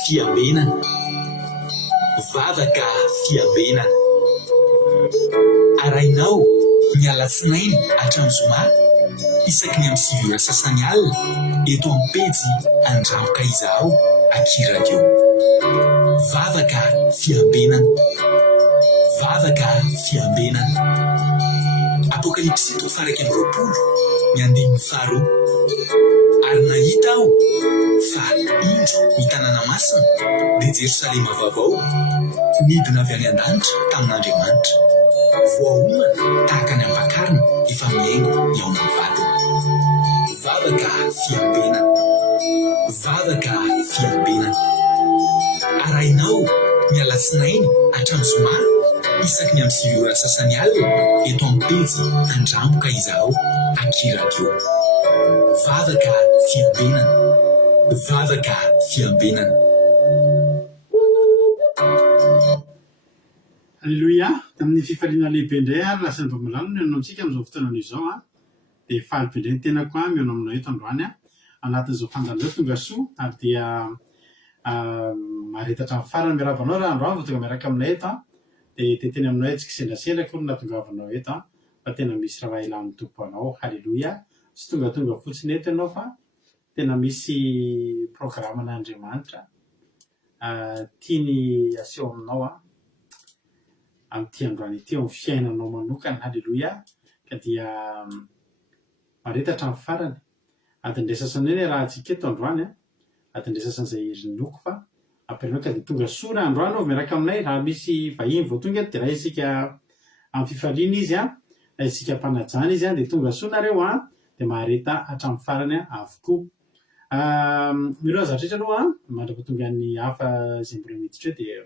fiambenana, vavaka fiambenana. Arainao ny alatsinainy hatramin'ny zoma isaky ny amin'ny 7 ora sasany alina eto amin'ny pejy Andramboka Izaho Akira Radio. Vavaka fiambenana, vavaka fiambenana. Apokalipsy 3:20 ny 15. Ary nahita aho fa indro ny tanàna masina dia Jerosalema vaovao midina avy any an-danitra tamin'Andriamanitra, voahomana tahaka ny ampakarina efa miaingo ny ao amin'ny vatany. Vavaka fiambenana, vavaka fiambenana. Arainao ny alatsinainy hatramin'ny zoma isaky ny amin'ny 7 ora sasany alina eto amin'ny pejy Andramboka Izaho Akira Radio. Vavaka fiambenana, vavaka fiambenana. Alleluia. Tamin'ny fifaliana lehibe indray ary lasa ny vamalano no ianao antsika amin'izao fotoana izao dia faly be indray ny tenako mihaino aminao eto androany anatin'izao fandalina tonga soa ary dia maretatra amin'ny farany miarabanao raha androany vao tonga miaraka aminay eto dia teteny aminao antsika sendrasendra koa no nahatongavanao eto fa tena misy raha ilan'ny tompo anao. Halleluia. Sy tonga fotsiny eto ianao fa tena misy programan'Andriamanitra tiany aseho aminao amin'ity androany ity amin'ny fiainanao manokana. Halleluia. Ka dia maretatra amin'ny farany adindrasasany eny raha antsika eto androany adindrasasany izay rinoko fa ampirinao ka dia tonga soa raha androany ao miaraka aminay raha misy vahiny vao tonga dia raha isika amin'ny fifaliana izy raha isika mpanajana izy dia tonga soa nareo dia mahareta hatramin'ny farany avokoa. Miloha zatrehitra aloha mandrapatonga ny hafa izay mbola miditra eo dia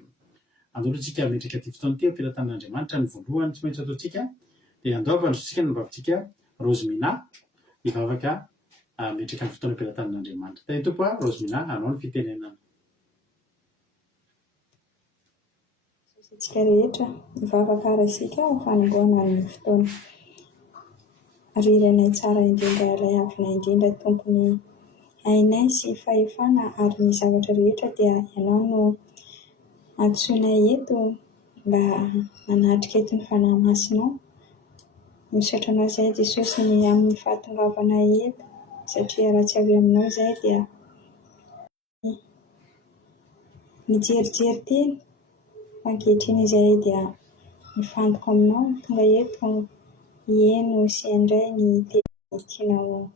andoloantsika metraka ty fotoana ty ampilatan'Andriamanitra ny voalohany tsy maintsy ataontsika dia andao ampandrosotsika ny mbavintsika Rosemina hivavaka metraka ny fotoana ampilatan'Andriamanitra. Tany tompo Rosemina, anao ny fitenenana. Tsika rehetra mivavaka arasika ho fanomboana ny fotoana riranay tsara indrindra ilay avinay indrindra tompony ainay sy fahefana ary ny zavatra rehetra dia ianao no antsoinay eto mba manatrika eto ny fanahy masinao. Misaotra anao izay Jesosy ny amin'ny fahatongavanay eto satria raha tsy avy aminao izay dia mijerijery teny ankehitriny izay dia mifantoko aminao tonga eto hieno sy handray ny teny tianao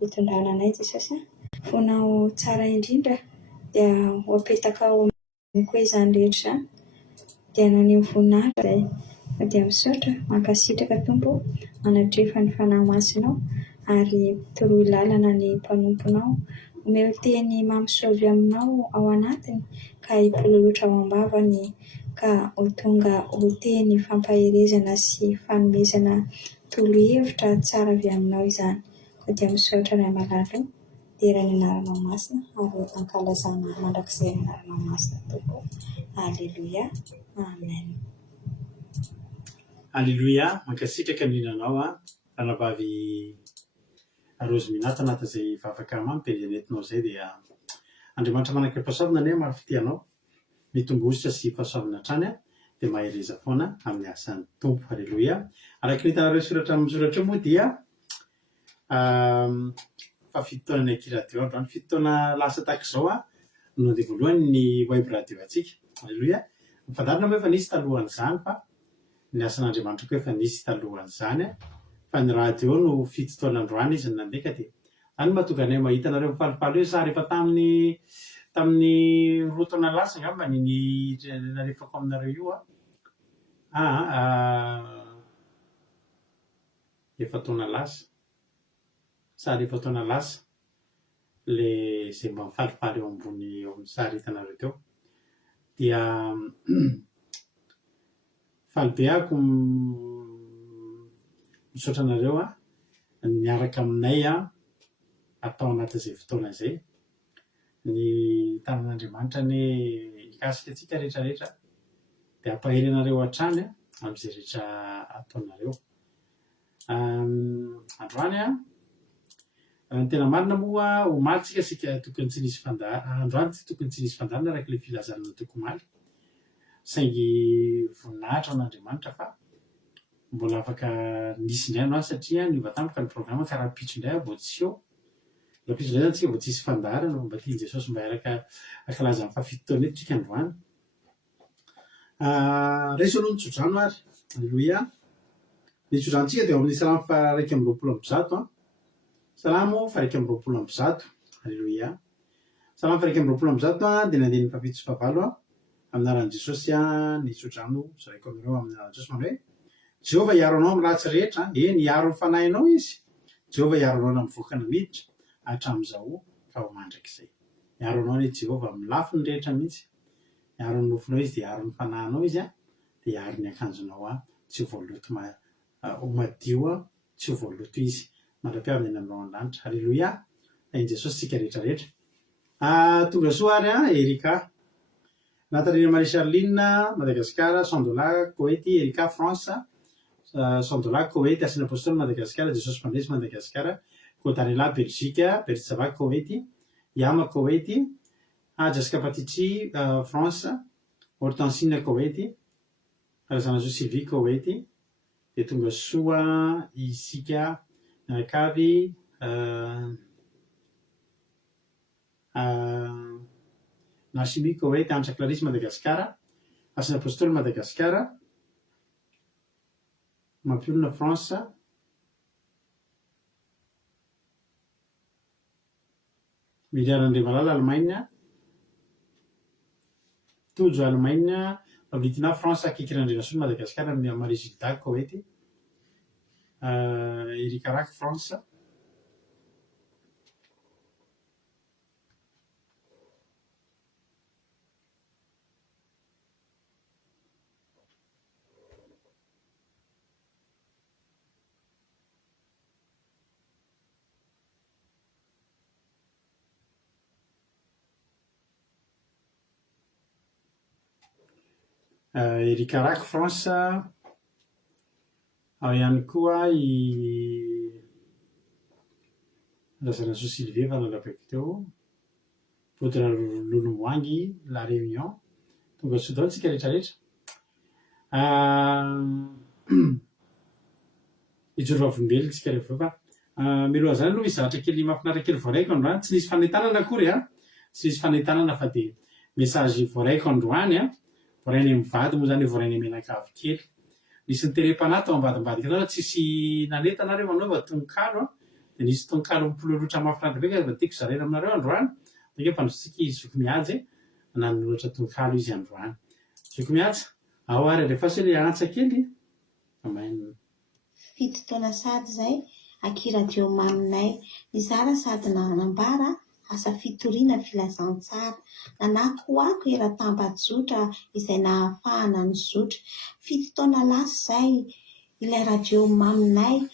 hitondrana anay Jesosy. Fonao tsara indrindra dia ho apetaka ao koa izany rehetra izany dia anao ny voninahitra izay dia misaotra mankasitraka tompo manatrefa ny fanahy masinao ary torohy lalana ny mpanomponao omeo teny mampisaovy aminao ao anatiny ka hipololotra ao am-bavany ka ho tonga ho teny fampaherezana sy fanomezana tolo-hevitra tsara avy aminao izany. Dia misaotra ray amalalo dia ny anaranao masina ary ankalazana mandrakizay ny anaranao masina tompo. Alleluia. Amen. Alleluia. Mankasitraka indrindranao ranavavy Rosemina tanatin'izay vavaka mampienenentinao izay dia Andriamanitra mananke-pahasoavana ane marifitianao mitombositra sy fahasoavana hatrany dia mahereza foana amin'ny asan'ny tompo. Halleluia. Araka ny hitanareo soratra amin'ny soratra moa dia fa fitotoana ny Akira Radio androany fitotoana lasa tahaka izao no andeha voalohany ny web radio antsika. Halleluia. Mifandarina moa efa nisy talohan'izany fa ny asan'Andriamanitra koa efa nisy talohan'izany fa ny radio no fitotoana androany izy nandeha ka dia any mahatonga anay mahita anareo mifalifaly hoe sary efa tamin'ny roa taona lasa angamba ny narefako aminareo io efa taona lasa sary efa taona lasa le izay mba mifalifaly eo ambony eo amin'ny sary hitanareo teo dia faly be ako misaotra anareo miaraka aminay atao anatin'izay fotoana izay ny tanan'Andriamanitra ny hikasika antsika rehetrarehetra dia ampahery anareo hatrany amin'izay rehetra ataonareo. Androany Raha ny tena marina moa omaly tsika tokony tsy nisy androany tsy tokony tsy nisy fandarina araka ilay filazanana toko omaly. Saingy voninahitra n'Andriamanitra fa mbola afaka nisy indray androany satria niova tampoka ny programa ka raha pitso indray vao tsy eo. Raha pitso indray zany tsika vao tsisy fandarana mba tian Jesosy mba hiaraka ankalaza ny fahafito taona eto tsika androany. Raiso aloha ny tsodrano ary. Alleloia. Ny tsodrantsika dia ao amin'ny Salamo fa 120 Salamo fa 120. Alleloia. Salamo fa 120 dia nandeha ny fafito sy favalo amin'ny anaran'i Jesosy ny tsodrano zaraiko aminareo amin'ny anaran'i Jesosy manao hoe Jehovah hiaro anao amin'ny ratsy rehetra, hiaro ny fanahinao izy. Jehovah hiaro anao amin'ny voakana miditra hatramin'izao ka ho mandrakizay. Hiaro anao ny Jehovah amin'ny lafiny rehetra mihitsy. Hiaro ny nofinao izy dia hiaro ny fanahinao izy dia hiaro ny akanjonao tsy ho voaloto ho madio tsy ho voaloto izy. Mandra-piavana eny aminao an-danitra. Alleloia. Tain'i Jesosy tsika rehetrarehetra. Tonga soa ary Erika. Natalia Marie Charline, Madagasikara, $100, Koweït, Erika, France, $100, Koweït, Asina Apôstôly, Madagasikara, Jesosy Mpandresy, Madagasikara, Kotarela, Belgique, Bertsava, Koweït, Yama, Koweït, Jessica Patitsi, France, Hortensine, Koweït, Razanazo Sylvie, Koweït, dia tonga soa isika mianakavy Nasimi, Koweït, Antra Clarisse, Madagasikara, Asina Apôstôly, Madagasikara, Mampiolona, France, Miriam Andriamalala, Allemagne, Tojo, Allemagne, Pavlitina, France, Kikirandrinasony, Madagasikara, Marie Gilda, Koweït, Erika Rak, France. Erika Rak, France. Ao ihany koa i Razanazo Sylvie efa nandrapaiko teo. Vodra Lolomboangy, La Réunion. Tonga soa daholo tsika rehetrarehetra. Ijoro Vavolombelona tsika rehefa fa mialoha zany aloha izatra kely mahafinaritra kely voaraiko androany tsy nisy fanentanana akory tsy nisy fanentanana fa dia mesazy voaraiko androany voarainy mivady moa zany voarainy menakavy kely. Nisy ny terem-panahy tao ambadimbadika tao tsisy nanentanareo manaova tononkalo dia nisy tononkalo mipololotra mahafinaritra be ka tiako zaraina aminareo androany. Dia mpandrotsika Zoky Mihaja nanolotra tononkalo izy androany. Zoky Mihaja ao ary rehefa se ilay antsa kely. Amen. Fito taona sady izay ankiradio maminay nizara sady nanambara asa fitoriana filazantsara nanakoako era-tambajotra izay nahafahana ny zotra. Fito taona lasa izay ilay radio maminay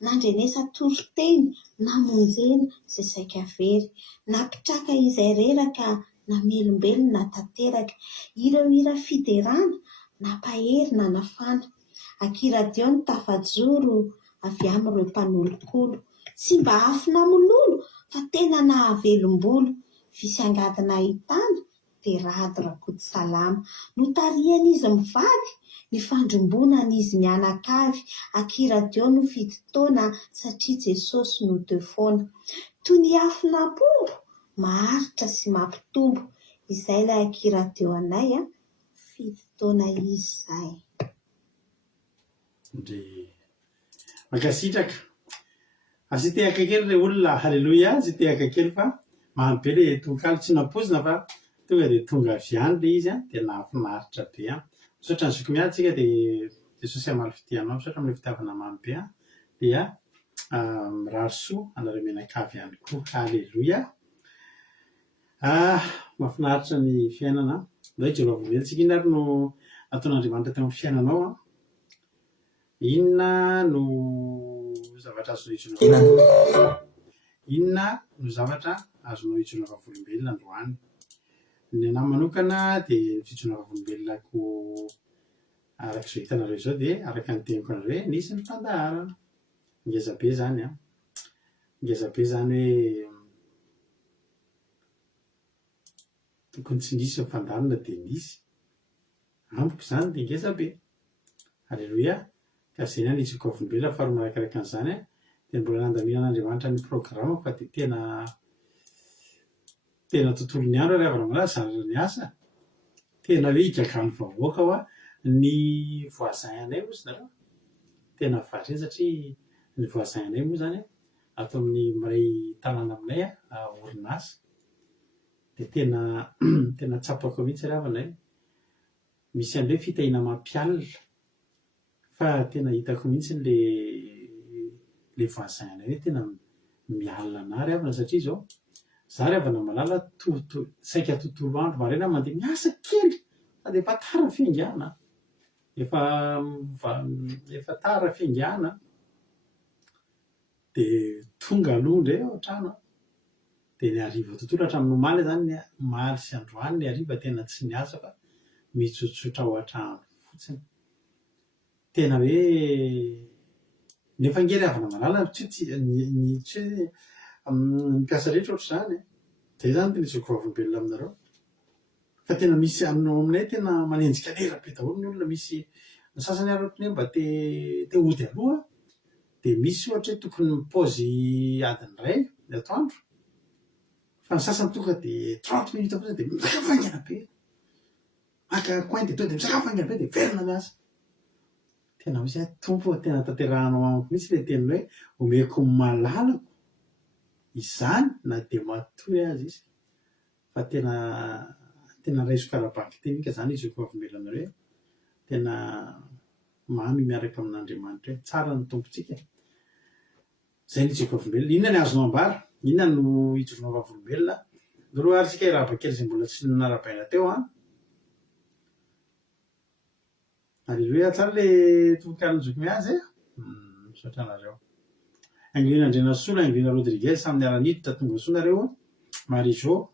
nandrenesa toroteny namonjena izay saika very napitraka izay reraka namelombelona tanteraka ireo hira fiderana nampaherina nafana. Ankiradio ny tafajoro avy amin'ireo mpanolokolo tsy mba afina mololo fa tena nahavelom-bolo visy angadina ahitana dia rady rakoto salama notarian'izy mivady ny fandrombonan'izy mianakavy. Ankiradio no fito taona satria Jesosy no tefoana toy ny afinam-pombo maharitra sy mampitombo. Izay ilay ankiradio anay fito taona izy izay. Dia mankasitraka asitehaka kely ilay olona. Halleloia. Asitehaka kely fa mahambe ilay tononkalo tsy nampozina fa tonga dia tonga avy any ilay izy dia nahafinaritra be. Misaotra ny Zoky Mihaja tsika dia Jesosy hamaly fitiavanao. Misaotra amin'ny fitiavana mamy be dia mirary soa anareo menakavy ihany koa. Halleloia. Mahafinaritra ny fiainana. Ndao Jehovah vovelontsika. Inona ary no ataon'Andriamanitra teo amin'ny fiainanao? Inona no zavatra azonao itsona? Inona no zavatra azonao itsona vavolombelona androany? Ny anahy manokana dia ny fitsoana vavolombelonako araka izao hitanareo izao dia araka ny teniko anareo hoe nisy ny fandaharana. Ngeza be zany ngezabe zany hoe tokony tsy nisy fandanina de nisy amboko zany de ngezabe. Alleloia. Ka zay ny anitsika olombelona faharoa marakaraka an'izany de mbola nandaminan'Andriamanitra ny programma fa de tena tontolo ny andro ravana malaza zany ny asa tena hoe higagano vahoaka hoa ny voisin anay moa sy nareo tena variny satria ny voisin anay moa zany ato amin'ny miray tanàna aminay orinasa de tena tsapako mihitsy ravanay misy an'ireo fitahina mampialina fa tena hitako mihitsy le voisin anay hoe tena mialina ana ravana satria zao za ravana malala saika tontolo andro maraina mandeha miasa kely fa de efa tara fingana efa tara fingana de tonga aloha ndray ao an-trano de ny ariva tontolo hatramin'ny omaly zany omaly sy androany ny ariva tena tsy niasa fa mitsotsotra ao an-trano fotsiny tena hoe nefa nge ravana malala tsy mipiasa rehetra ohatr'izany zay zany tena isoko vavolombelona aminareo fa tena misy aminay tena manenjika lera be daholo ny olona misy ny sasany ary ohatrany hoe mba te ody aloha de misy ohatra hoe tokony mipaozy adiny ray ny atoandro fa ny sasany tonga de 30 minutes fotsiny de misakafangana be maka coin de to de misakafangana be de verina miasa tena misy tompo tena tanterahanao amiko mihitsy le teny hoe omeko malalako izany na de matoy azy izy fa tena raiso karabaky teny ka zany izy koafombela aminareo tena mamy miaraka amin'Andriamanitra hoe tsara ny tompontsika zay ny itsika volombelona inona ny azonao ambara inona no hijoronao vavolombelona ndroa arysika irahaba kely zay mbola tsy narabaina teo Alleluia tsara le tombokalonjoko miazy misaotra anareo Anglina Andrena Sola Anglina Rodriguez amin'ny araniditra tonga sonareo Marijo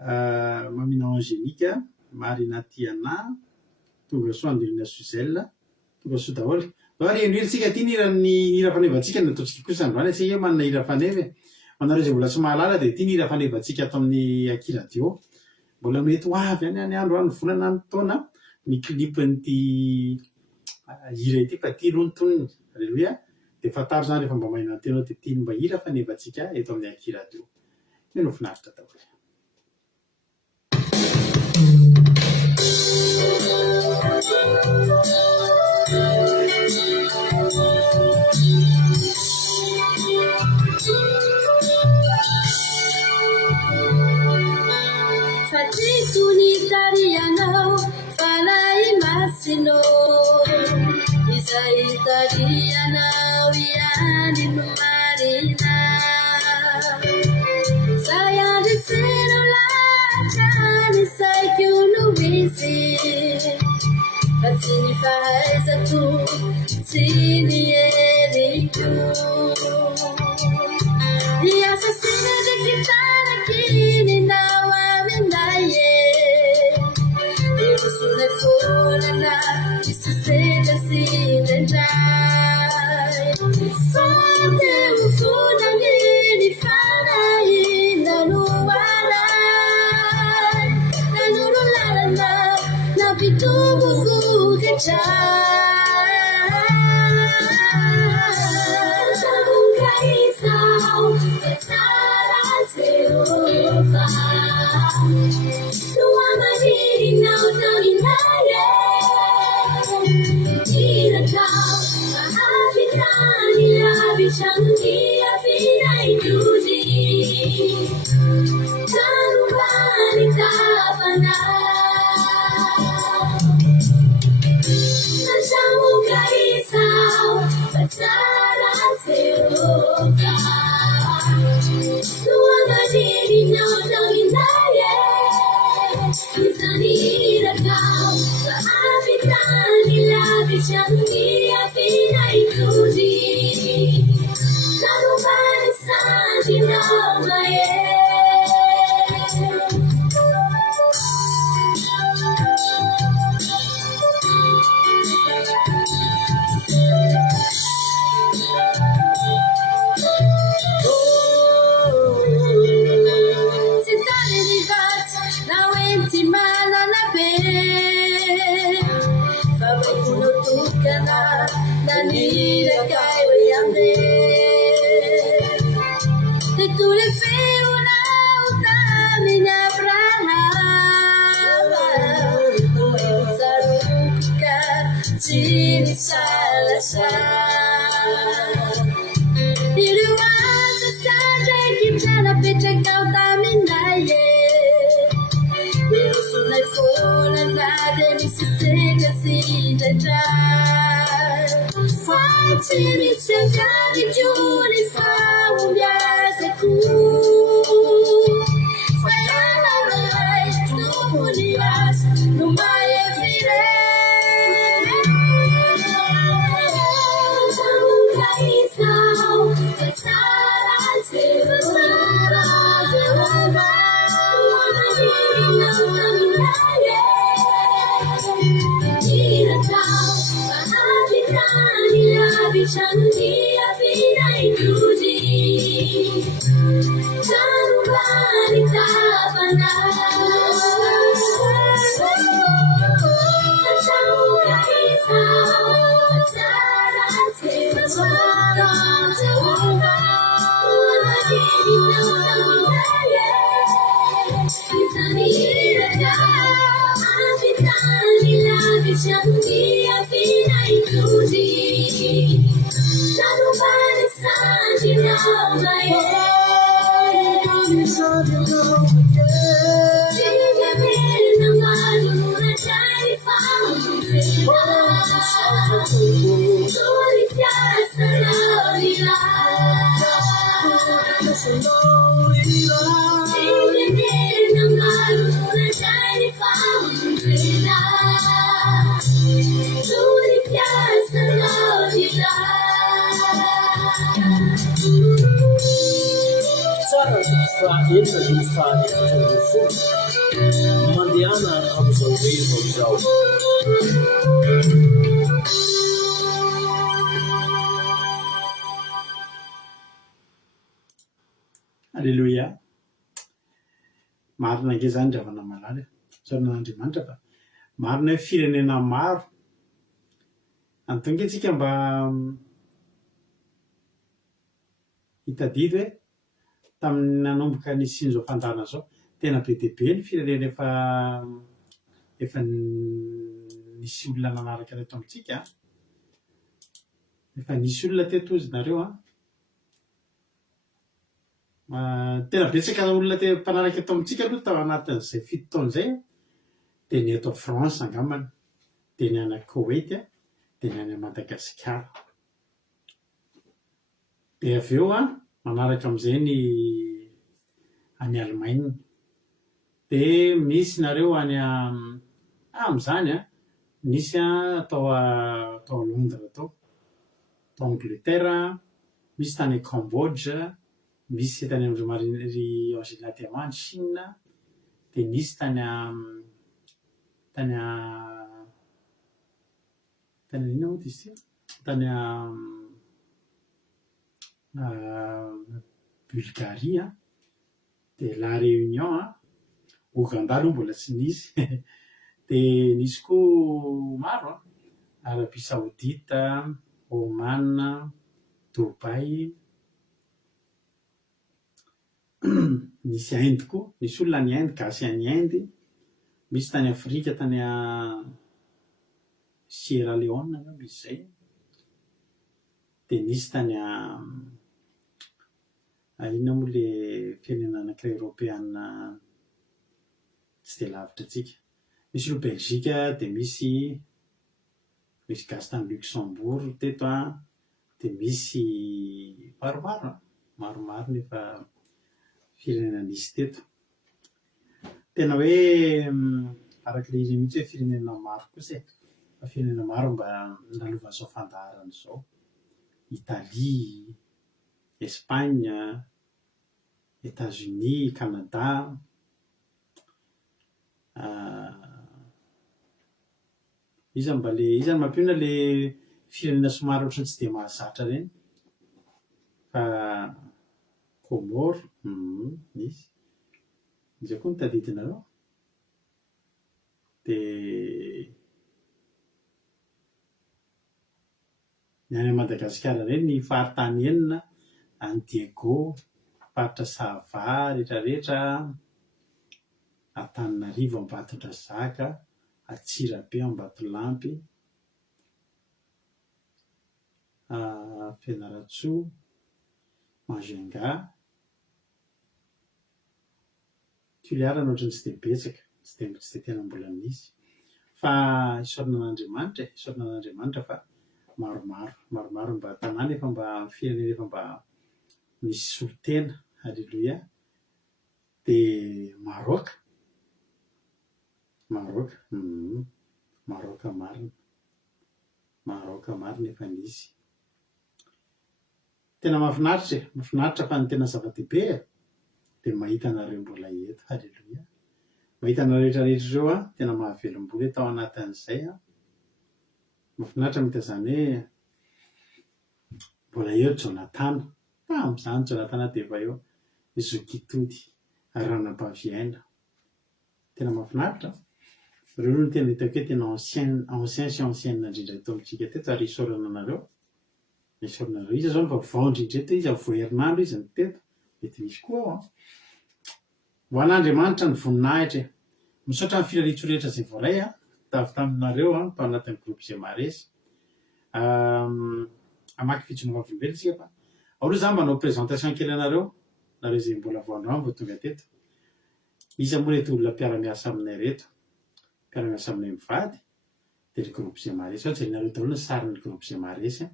Mamina Angélique Marina Tiana tonga so Angelina Suzelle tonga so daholo ary endritsika ty ny hira fanevantsika nataontsika kosa androany atsika manana hira faneva manareo zay mbola tsy mahalala de ty ny hira fanevantsika ato amin'ny Akiradio mbola mety ho avy any andro any volana any taona ny clipnyty hira ity fa ty lontoniny Alleluia de fataro zany rehefa mba mahina tenao de ty mba hira fanevantsika eto amin'ny Akiradio ny nofinaritra daholo Italiano, Fanai Massino, Isa Italiana, Viani Marina, Sayan de Cellula, Chani Saikuno Visi, Patsini Faisa tu, Sini Eriku, the assassino de Kitana Kini Nawa. Sulle folena, isso seja assim dai. Sonde o funani fana ainda no ala. Na nurulala na pitubu vukecha. Changia fina ilusi Tanubani kafana Nashamu kaisao Fatsara seoka Tua majiri nyota minaye Isanira kau Kaafitani labi changia fina ilusi tsy manana be fa maikono tokana naniraka eo iambe de tous les feonao taminy Abrahama noetsarokoka tsy misalasa ireo asa sandraiky tranapetraka taminay irosonay folana de misy seka sy indraindray fa tsy misy akany jony fa ombiazako fa ianaray tompony asa no maevire Israel, Chandia vida inclusi Chanubani Tavana Chamuka Isa Sara Sima Sara Sewanga Uanagiri Naunamaya Isani Irada Avitani Lavi Chandia vida inclusi Chanubani Sanjina Maya Chivya Manu Murajari Famuzina Tori Fiasa Laurila Chivya Manu Murajari Famuzina Tori Fiasa Laurila Tsara fa enina ny fahaefatra folo mandehana amin'izao rehefa izao Alleluia. Marina ange zany dravana malala sarin'Andriamanitra fa marina hoe firenena maro antonga antsika mba hitadidy hoe tamin'ny nanomboka nisian'izao fandarana zao tena be dia be ny firenena efa nisy olona nanaraka reto amintsika efa nisy olona teto ozinareo tena betsaka olona mpanaraka eto amintsika aloha tao anatin'izay 7 taona izay dia ny eto France angambany dia ny any Koweït dia ny any Madagasikara dia avy eo manaraka amin'izay ny any Allemagne dia misy nareo any amin'izany nisy tao Londres tao Angleterre misy tany Cambodge misy tany amin'ireo marinery Angela Diamant Chine dia nisy tany inona moa izy ity tany Bulgarie dia La Réunion Ouganda aloha mbola tsy nisy dia nisy koa maro Arabie Saoudite Oman Dubai nisy Inde koa nisy olona any Inde gasy any Inde misy tany Afrika tany Sierra Leone misy izay dia nisy tany inona moa le firenena anankiray Europeana tsy dia lavitra antsika misy ilo Belzika dia misy gasy tany Luxembourg teto dia misy maromaro nefa firenena nisy teto tena hoe arak'ilay izy mihitsy hoe firenena maro kosa fa firenena maro mba nalovan'izao fandaharana izao Italie Espagne États-Unis Canada izany mampiona le firenena somary ohatrany tsy dia mahazatra reny fa Comore nisy izay koa ny tadidinareo dia ny any Madagasikara ireny ny faritany enina any Diego, faritra Sava rehetrarehetra, Antananarivo, Ambatondrazaka, Atsirabe, Ambatolampy, Fianarantsoa, Majunga, Toliara ohatrany tsy dia betsaka, tsy dia tena mbola misy. Fa isaorana an'Andriamanitra fa maromaro mba tanàna efa mba firenena efa mba misy solotena, halleloia. Dia Maroc marina efa nisy. Tena mahafinaritra fa ny tena zava-dehibe dia mahita anareo mbola eto, halleloia. Mahita anareo rehetrarehetra ireo tena mahavelom-bolo tao anatin'izay. Mahafinaritra mahita izany hoe mbola eo Jonathan, amin'izany Jonathan dia efa eo, Zokitody, Ranampaviaina. Tena mahafinaritra. Ireo no tena hitako hoe tena ancien sy ancienne indrindra eto amintsika teto ary isaorana anareo. Izy zao no vaovao indrindra eto, izy avo herinandro izy ny teto, mety misy koa ao. Ho an'Andriamanitra ny voninahitra. Misaotra amin'ny filaricho rehetra izay voaray tavy taminareo tao anatin'ny groupe izay maharesy. Amaky fijona vavolombelona isika fa aloha izany manao présentation kely anareo, nareo izay mbola vao androany vao tonga teto. Iza moa reto olona mpiara-miasa aminay reto, mpiara-miasa aminay mivady, dia ny groupe izay maharesy. Jerenareo daholo ny sarin'ny groupe izay maharesy.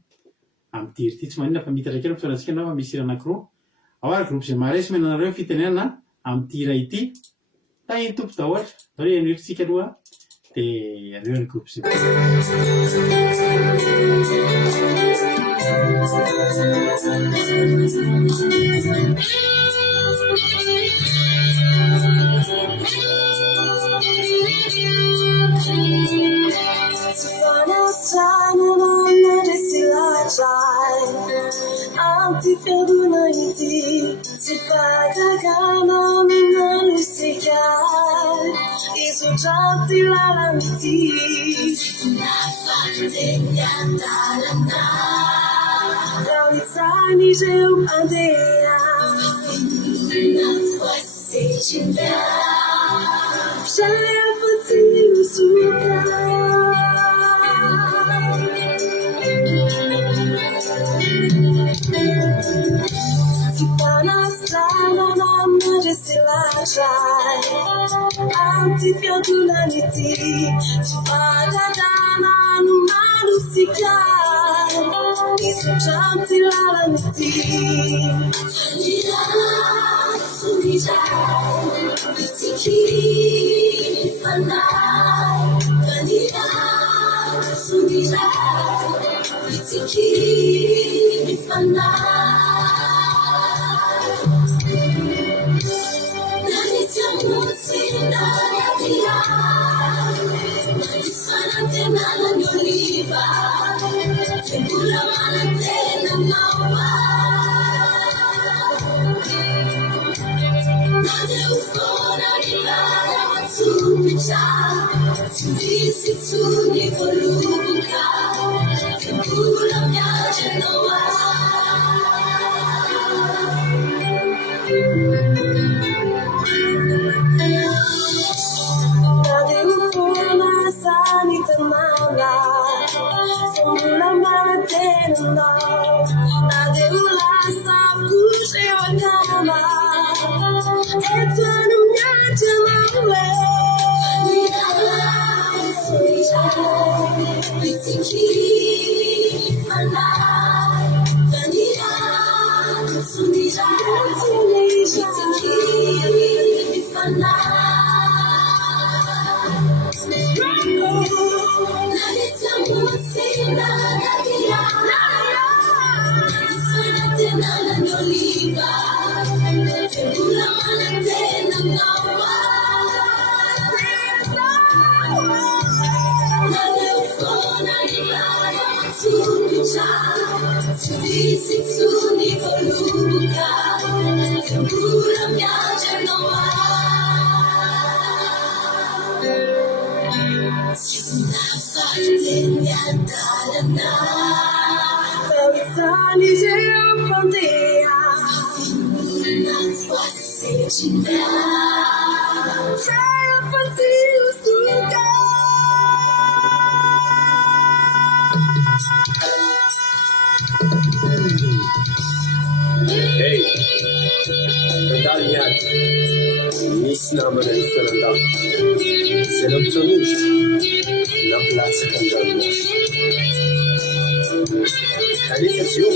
Amin'ny tery ity tsy maninona fa mitatra kely fitoerantsika fa misy hira anankiroa. Ao ary groupe izay maharesy menanareo fitenenana amin'ny ty iray ity. Tahiny tompo daholo. Daholo eny herintsika aloha dia ireo ny groupe izay Anti fiaduna iti, si pagagana minanusika, isujati lalamiti, nafatenyandarana, realizani eu andea, nafasicina, shaya fatimu suka. Anti fiadunaniti, spadadana numalusika, isujati lalamiti. Vanira sunija, itiki fanai. Vanira sunija, itiki fanai. Hey, mandalo miady. Misy namana ny fanandalo. Zay nampitanondro, nampilatsaka an-dranomasy. Kanefa zio,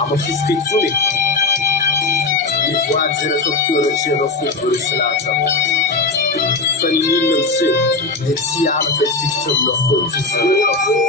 amafifoka eto foana e. Nivoady zay rakapiteo anatrehanao foana sy lahatra. Fa ny inona miseho, dia tsy ala fa ifikitra aminao foana ty zanakao.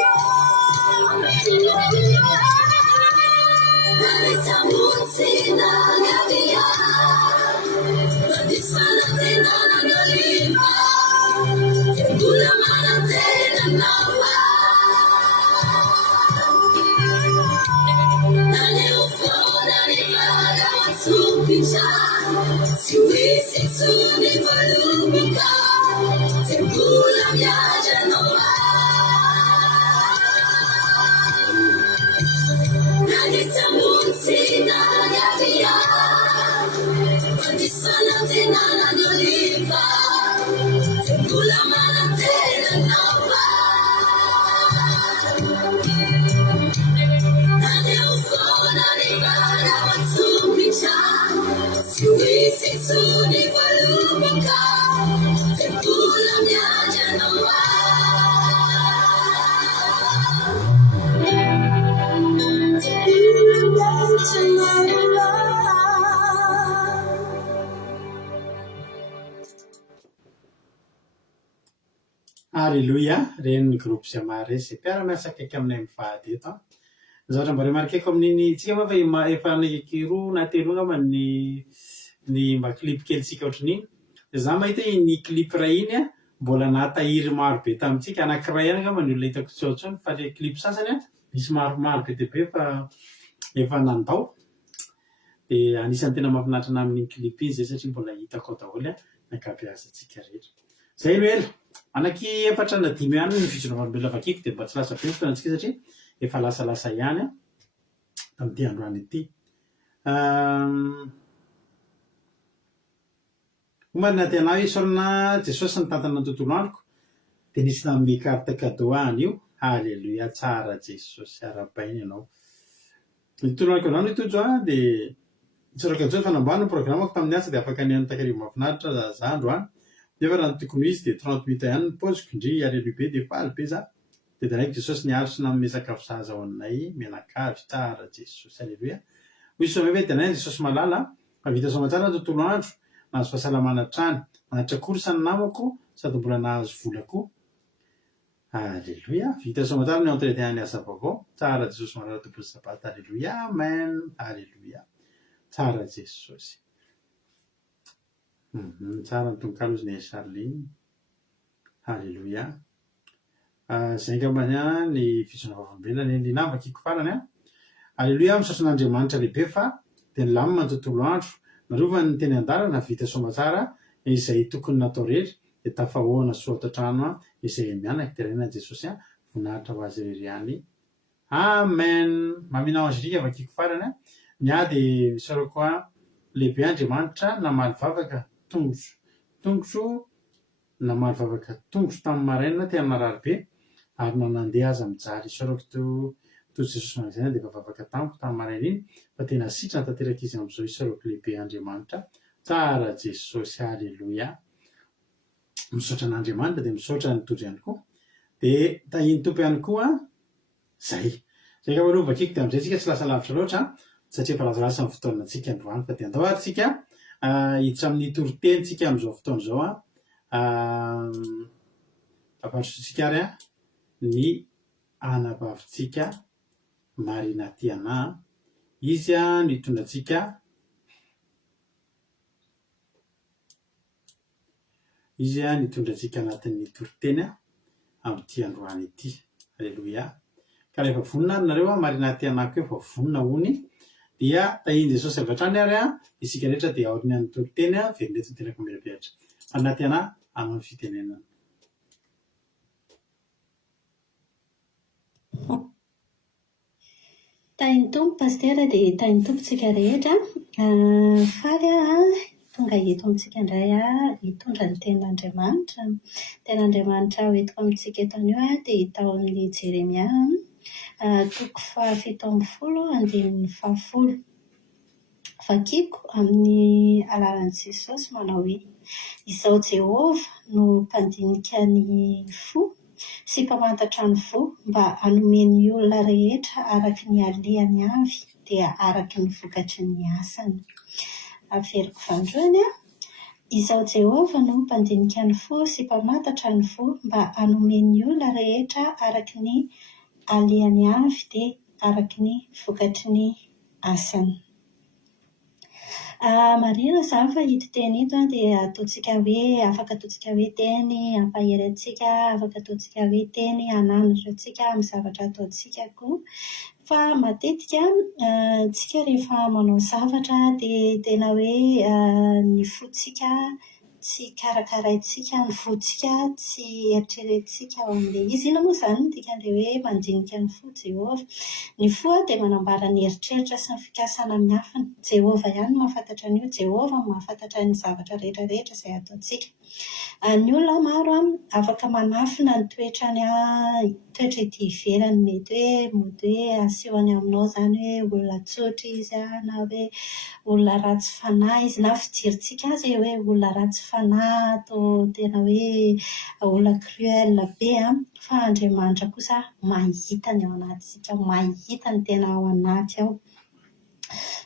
Alléluia, reny groupe izay maharesy mpiara-miasa akaiky aminay mivady eto. Zavatra mba remarqueko amin'iny tsika moa fa efa roa na telo angamba ny mba clip kelitsika ohatran'iny. Dia za mahita ny clip ray iny mbola nahatahiry maro be tamintsika. Anankiray ihany angamba ny olona hitako tsy ao intsony fa le clip sasany misy maromaro be dia be fa efa nandao. Dia anisan'ny tena mahafinaritra anahy amin'iny clip iny zay satria mbola hitako ao daholo ny ankabeazantsika rehetra. Zay no ela. Anaki-efatra na 5 ihany ny fijoroana olombelona vakiko dia mba tsy lasa be ny fotoanantsika satria efa lasalasa ihany amin'ity androany ity. Omarina tena hoe saorina Jesosy ny tantana ny tontolo androko dia nisy tamin'ny carte cadeau any io. Alléluia, tsara Jesosy, arabaina ianao. Ny tontolo androko anao itojo dia Soraka Jesosy fanamboarana programmako tamin'ny asa dia afaka ny takarivo mahafinaritra za androany. Nefa raha ny tokony izy dia 30 minutes ihany ny paoziko indri alléluia be dia faly be za. Dia direct Jesosy niaro sy nanome sakafo zaza ao aminay mianakavy, tsara Jesosy, alléluia. Hoy soa hoe tena Jesosy malala fa vita soa tsara ny tontolo andro, nahazo fahasalamana hatrany, manatra kosa ny namako sady mbola nahazo vola koa. Alléluia, vita soa tsara ny entretien ny asa vaovao, tsara Jesosy malala tompony sabata, alléluia, amen, alléluia, tsara Jesosy. Tsara ny tononkalozy Charline. Alléluia. Zay ngambany ny fizona vavambelona ny nama kiko farany. Alléluia, misaotra n'Andriamanitra lehibe fa dia nilamina ny tontolo andro. Narovany ny teny an-dalana vita soa tsara izay tokony natao rehetra dia tafahoana soatotrano izay mianaka dia renana Jesosy voninahitra ho azy irery ihany. Amen. Mamina angelika vakiko farany. Niady misaorako lehibe Andriamanitra namaly vavaka tongotro namaly vavaka tongotro tamin'ny maraina tena nararobe ary nanandeha aza mijaly isaorako to Jesosy manazana dia efa vavaka tamiko tamin'ny maraina iny fa tena sitrana tanteraka izy amin'izao isaorako lehibe Andriamanitra, tsara Jesosy, alléluia. Misaotra n'Andriamanitra dia misaotra ny tojo ihany koa dia tahiny tompo ihany koa zay ka maloha vakiko dia amin'izay tsika tsy lasa lavitra loatra satria efa lazalasa ny fotoana antsika androany fa dia andao ary tsika hiditra amin'ny toritentsika amin'izao fotoana izao ampatrosotsika ary ny anabavintsika Marina Tiana. Izy nitondratsika anatin'ny toriteny amin'ity androany ity. Alléluia. Ka rehefa vonina ary nareo Marina Tiana koa efa vonina hony dia tahiny Jesosy avy hatrany ary isika rehetra dia aoriny amin'ny toriteny veronetiny tenako milaperatra. Marina Tiana amin'ny fitenenana. Tain'ny tompo pastera dia tain'ny tompontsika rehetra. Faly tonga eto amintsika indray hitondra ny tenin'Andriamanitra. Ny tenin'Andriamanitra hoentiko amintsika eto anio dia tao amin'ny Jeremia toko 17:10. Vakiako amin'ny alalan'i Jesosy manao hoe: izaho Jehova no mpandinika ny fo sy mpamantatra ny fo mba hanomeny olona rehetra araka ny alehany avy dia araka ny vokatry ny asany. Averiko vandroany izaho Jehova no mpandinika ny fo sy mpamantatra ny fo mba hanomeny olona rehetra araka ny alehany avy dia araka ny vokatry ny asany. Marina izany fa ito teny ito dia ataontsika hoe afaka ataontsika hoe teny hampahery antsika, afaka ataontsika hoe teny hananatra antsika amin'ny zavatra ataontsika koa. Fa matetika tsika rehefa manao zavatra dia tena hoe ny fontsika tsy karakaraintsika, ny fontsika tsy eritreretintsika ao amin'ilay izy. Inona moa izany no dikan'ilay hoe mandinika ny fo Jehova? Ny fo dia manambara ny eritreritra sy ny fikasana miafina. Jehova ihany no mahafantatra an'io, Jehova no mahafantatra ny zavatra rehetrarehetra izay ataontsika. Ny olona maro afaka manafina ny toetra ety ivelany, mety hoe aseho any aminao izany hoe olona tsotra izy na hoe olona ratsy fanahy izy, na fijerintsika azy hoe olona ratsy fanahy, atao tena hoe olona cruel be. Fa Andriamanitra kosa mahita ny ao anatintsika, mahita ny tena ao anaty ao.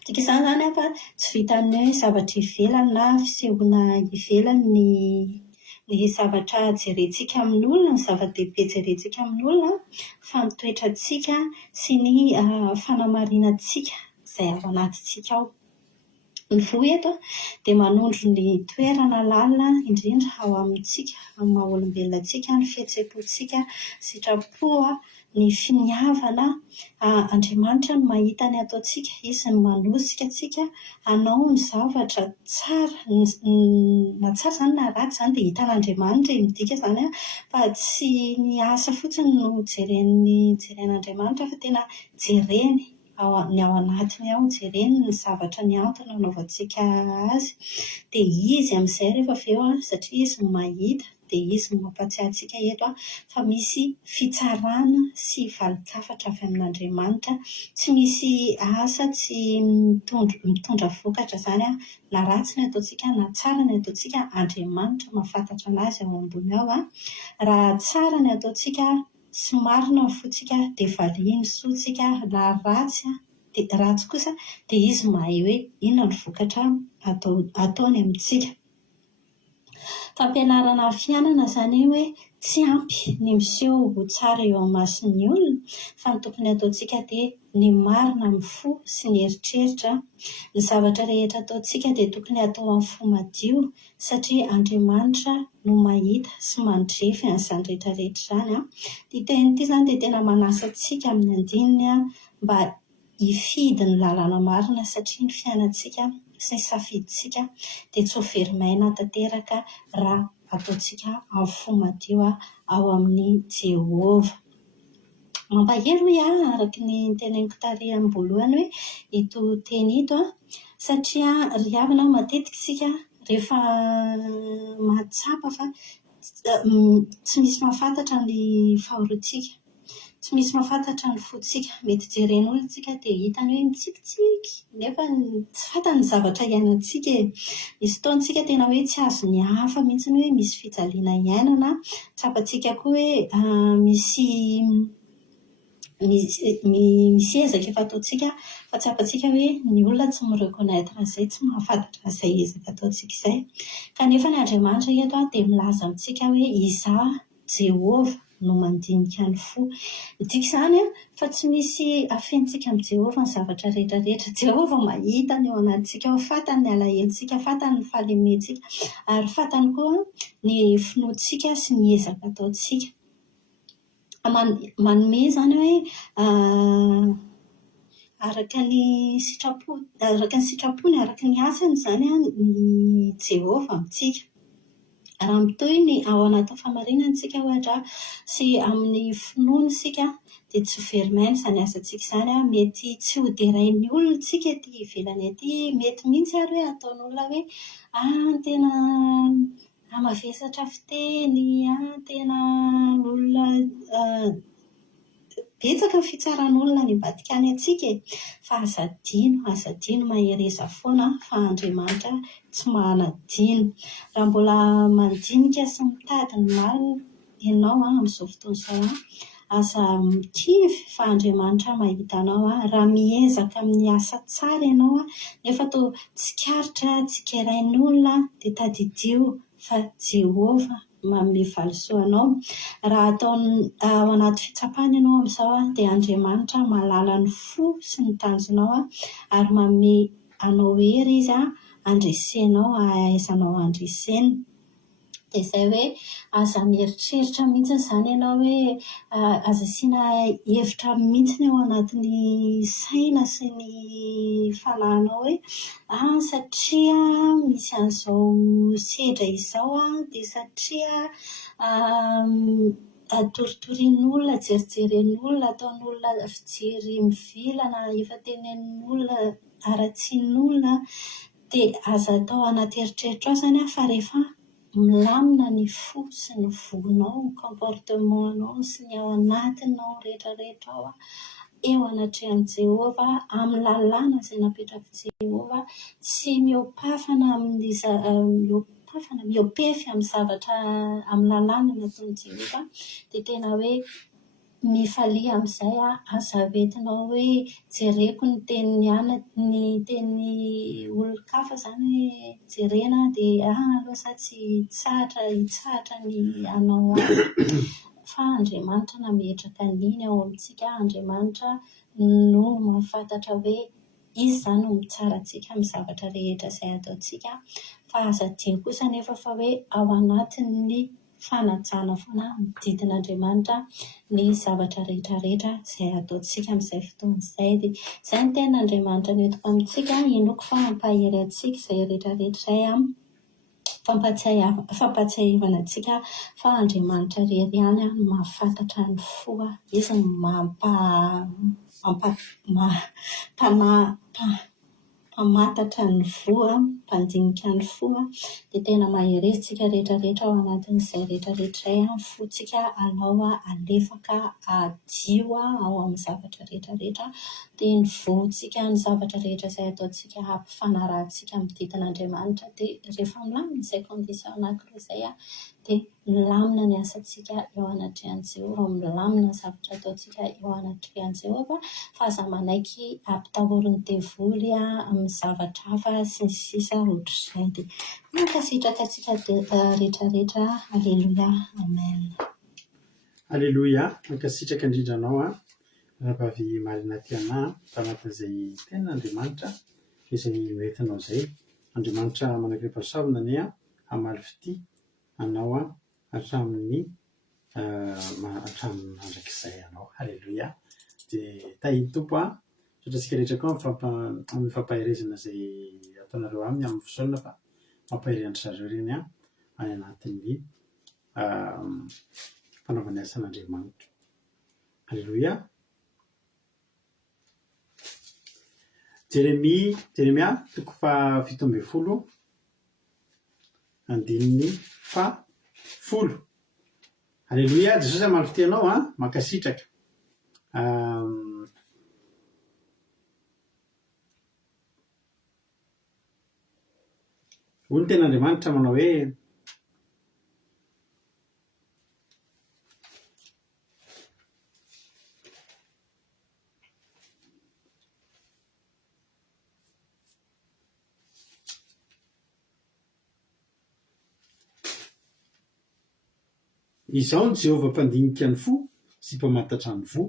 Dika izany fa tsy vitan'ny hoe zavatra ivelany na fisehoana ivelany ny zavatra jerentsika amin'olona, ny zava-dehibe jerentsika amin'olona, fa ny toetrantsika sy ny fanamarinantsika izay ao anatintsika ao. Ny fo eto dia manondro ny toerana lalina indrindra ao amintsika, amin'ny maha-olombelonantsika, ny fihetseham-pontsika, sitrapo, ny finiavana. Andriamanitra no mahita ny ataontsika, izy no manosika antsika hanao ny zavatra tsara, na tsara izany na ratsy izany dia hitan'Andriamanitra midika izany fa tsy ny asa fotsiny no jeren'Andriamanitra fa tena jereny ny ao anatiny ao, jereny ny zavatra niantona anaovantsika azy. Dia izy amin'izay rehefa avy eo satria izy no mahita dia izy no mampatsiahy antsika eto fa misy fitsarana sy valikafatra avy amin'Andriamanitra. Tsy misy asa tsy mitondra vokatra izany na ratsy ny ataontsika na tsara ny ataontsika, Andriamanitra mahafantatra anazy ao ambony ao. Raha tsara ny ataontsika sy marina ny fontsika dia variany soantsika, na ratsy dia ratsy kosa dia izy mahay hoe inona ny vokatra ataony amintsika. Fampianarana fiainana izany hoe tsy ampy ny miseho ho tsara eo mason'ny olona, fa ny tokony ataontsika dia ny marina amin'ny fo sy ny eritreritra. Ny zavatra rehetra ataontsika dia tokony atao amin'ny fo madio satria Andriamanitra no mahita sy mandrefy an'izany rehetrarehetra izany. Ity teny ity izany dia tena manasa antsika amin'ny andininy mba hifidy ny lalana marina satria ny fiainantsika sy ny safidintsika dia tsy ho very maina tanteraka raha ataontsika amin'ny fo madio ao amin'ny Jehova. Mampahery araka ny teneniko tary amin'ny voalohany hoe ito teny ito satria ry havana matetika isika rehefa mahatsapa fa tsy misy mahafantatra ny faharoantsika, tsy misy mahafantatra ny fontsika. Mety jeren'olona tsika dia hitany hoe mitsikitsiky nefa tsy fantany ny zavatra iainantsika. Misy fotoantsika tena hoe tsy azo ny hafa mihitsy hoe misy fijaliana iainana, tsapantsika koa hoe misy ezaka efa ataontsika fa tsapantsika hoe ny olona tsy mireconnaître an'izay, tsy mahafantatra an'izay ezaka ataontsika izay. Kanefa ny Andriamanitra eto dia milaza amintsika hoe izaho Jehova no mandinika ny fo. Dika izany fa tsy misy afentsika amin'ny Jehova ny zavatra rehetrarehetra. Jehova mahita ny ao anatintsika, fantany ny alahelsika, fantany ny fahalementsika ary fantany koa ny finoantsika sy ny ezaka ataontsika. Manome izany hoe araka ny sitrapony, araka ny asany izany ny Jehova amintsika. raha mitoy ny ao anaty famarinantsika ohatra sy amin'ny finoana sika dia tsy very maina izany asantsika izany mety tsy ho derain'ny olona tsika ety ivelany ety, mety mihitsy ary hoe ataon'olona hoe tena mavesatra fiteny, tena olona betsaka ny fitsaran'olona ny ambadika any antsika e. Fa azadino mahereza foana fa Andriamanitra tsy manadino. Raha mbola mandinika sy mitady ny marina ianao amin'izao fotoana izao aza mikivy fa Andriamanitra mahita anao. Raha miezaka amin'ny asa tsara ianao nefa toa tsy karitra, tsy kerain'olona dia tadidio fa Jehovah manome valisoa anao. Raha ao anaty fitsapana ianao amin'izao dia Andriamanitra mahalala ny fo sy ny tanjonao ary manome anao hery izy andresenao, ahaizanao andresena. Dia izay hoe aza mieritreritra mihitsy izany ianao hoe aza asiana hevitra mihitsy ao anatin'ny saina sy ny fanahinao hoe satria misy an'izao sedra izao dia satria toritorian'olona, jerijeren'olona, ataon'olona fijery mivilana, efa tenenin'olona, haratsian'olona dia aza atao anaty eritreritra ao izany fa rehefa milamina ny fo sy ny vonao, ny comportementanao sy ny ao anatinao rehetrarehetra ao eo anatrehan'i Jehovah, amin'ny lalàna izay napetraky Jehovah, tsy miopafana miopefy amin'ny zavatra amin'ny lalàna nataon'i Jehovah, dia tena hoe mifalia amin'izay aza hoentinao hoe jereko ny tenin'ny olon-kafa izany hoe jerena dia aloha tsy hitsahatra ny anao fa Andriamanitra nametraka an'iny ao amintsika. Andriamanitra no mahafantatra hoe izy izany no mitsara antsika amin'ny zavatra rehetra izay ataontsika, fa aza adino kosa nefa fa hoe ao anatin'ny fanajana foana mididin'Andriamanitra ny zavatra rehetrarehetra izay ataontsika amin'izay fotoana izay. Dia izay ny tenin'Andriamanitra no entiko amintsika, hinoko fa hampahery antsika izay rehetrarehetra izay fampatsiahivana antsika fa Andriamanitra irery ihany no mahafantatra ny fo, izy no mpamatatra ny voa, mpandinika ny fo dia tena maherezitsika rehetrarehetra ao anatin'izay rehetrarehetra izay ny fontsika alao alefaka adio ao amin'ny zavatra rehetrarehetra dia ny vontsika ny zavatra rehetra izay ataontsika ampifanarahantsika amin'ny didin'Andriamanitra. Dia rehefa milamina izay condition anankiroa izay dia milamina ny asantsika eo anatrehan'i Jehovah, milamina ny zavatra ataontsika eo anatrehan'i Jehovah, fa aza manaiky ampitahory ny devoly amin'ny zavatra hafa sy ny sisa ohatr'izay. Dia mankasitraka antsika rehetrarehetra. Aleluia, amen. Aleluia, mankasitraka indrindra anao rahavavy Marina Tiana tanatin'izay tenin'Andriamanitra izay noentinao izay. Andriamanitra manakaripa-savona anie hamaly fity anao hatramin'ny mandrakizay anao. Aleluia. Dia tahiny tompo satria tsika rehetra koa amin'ny fampaherezana izay ataonareo aminy amin'ny fisaonana fa mampahery andry zareo ireny any anatin'ny fanaovana asan'Andriamanitra. Aleluia. Jeremia 17:10 andininy 10. Aleluia. Jesosy hamaly fity anao mankasitraka. Hoy ny ten'Andriamanitra manao hoe izao ny Jehovah mpandinika ny fo sy mpamantatra ny vo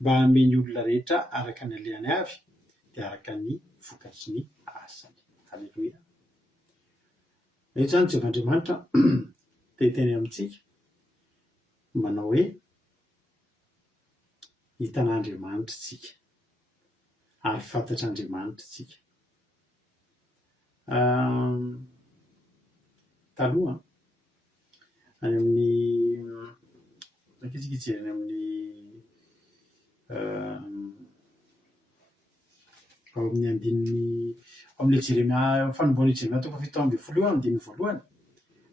mba hanome ny olona rehetra araka ny aleany avy dia araka ny vokatry ny asany. Aleluia. Eto izany Jehovah Andriamanitra teny amintsika manao hoe hitan'Andriamanitra tsika ary fantatra Andriamanitra tsika. Taloha any amin'ny nakitsika jereny amin'ny ao amin'ny andininy amin'le Jeremia fanomboan'ny Jeremia toko fito amby folo eo andininy voalohany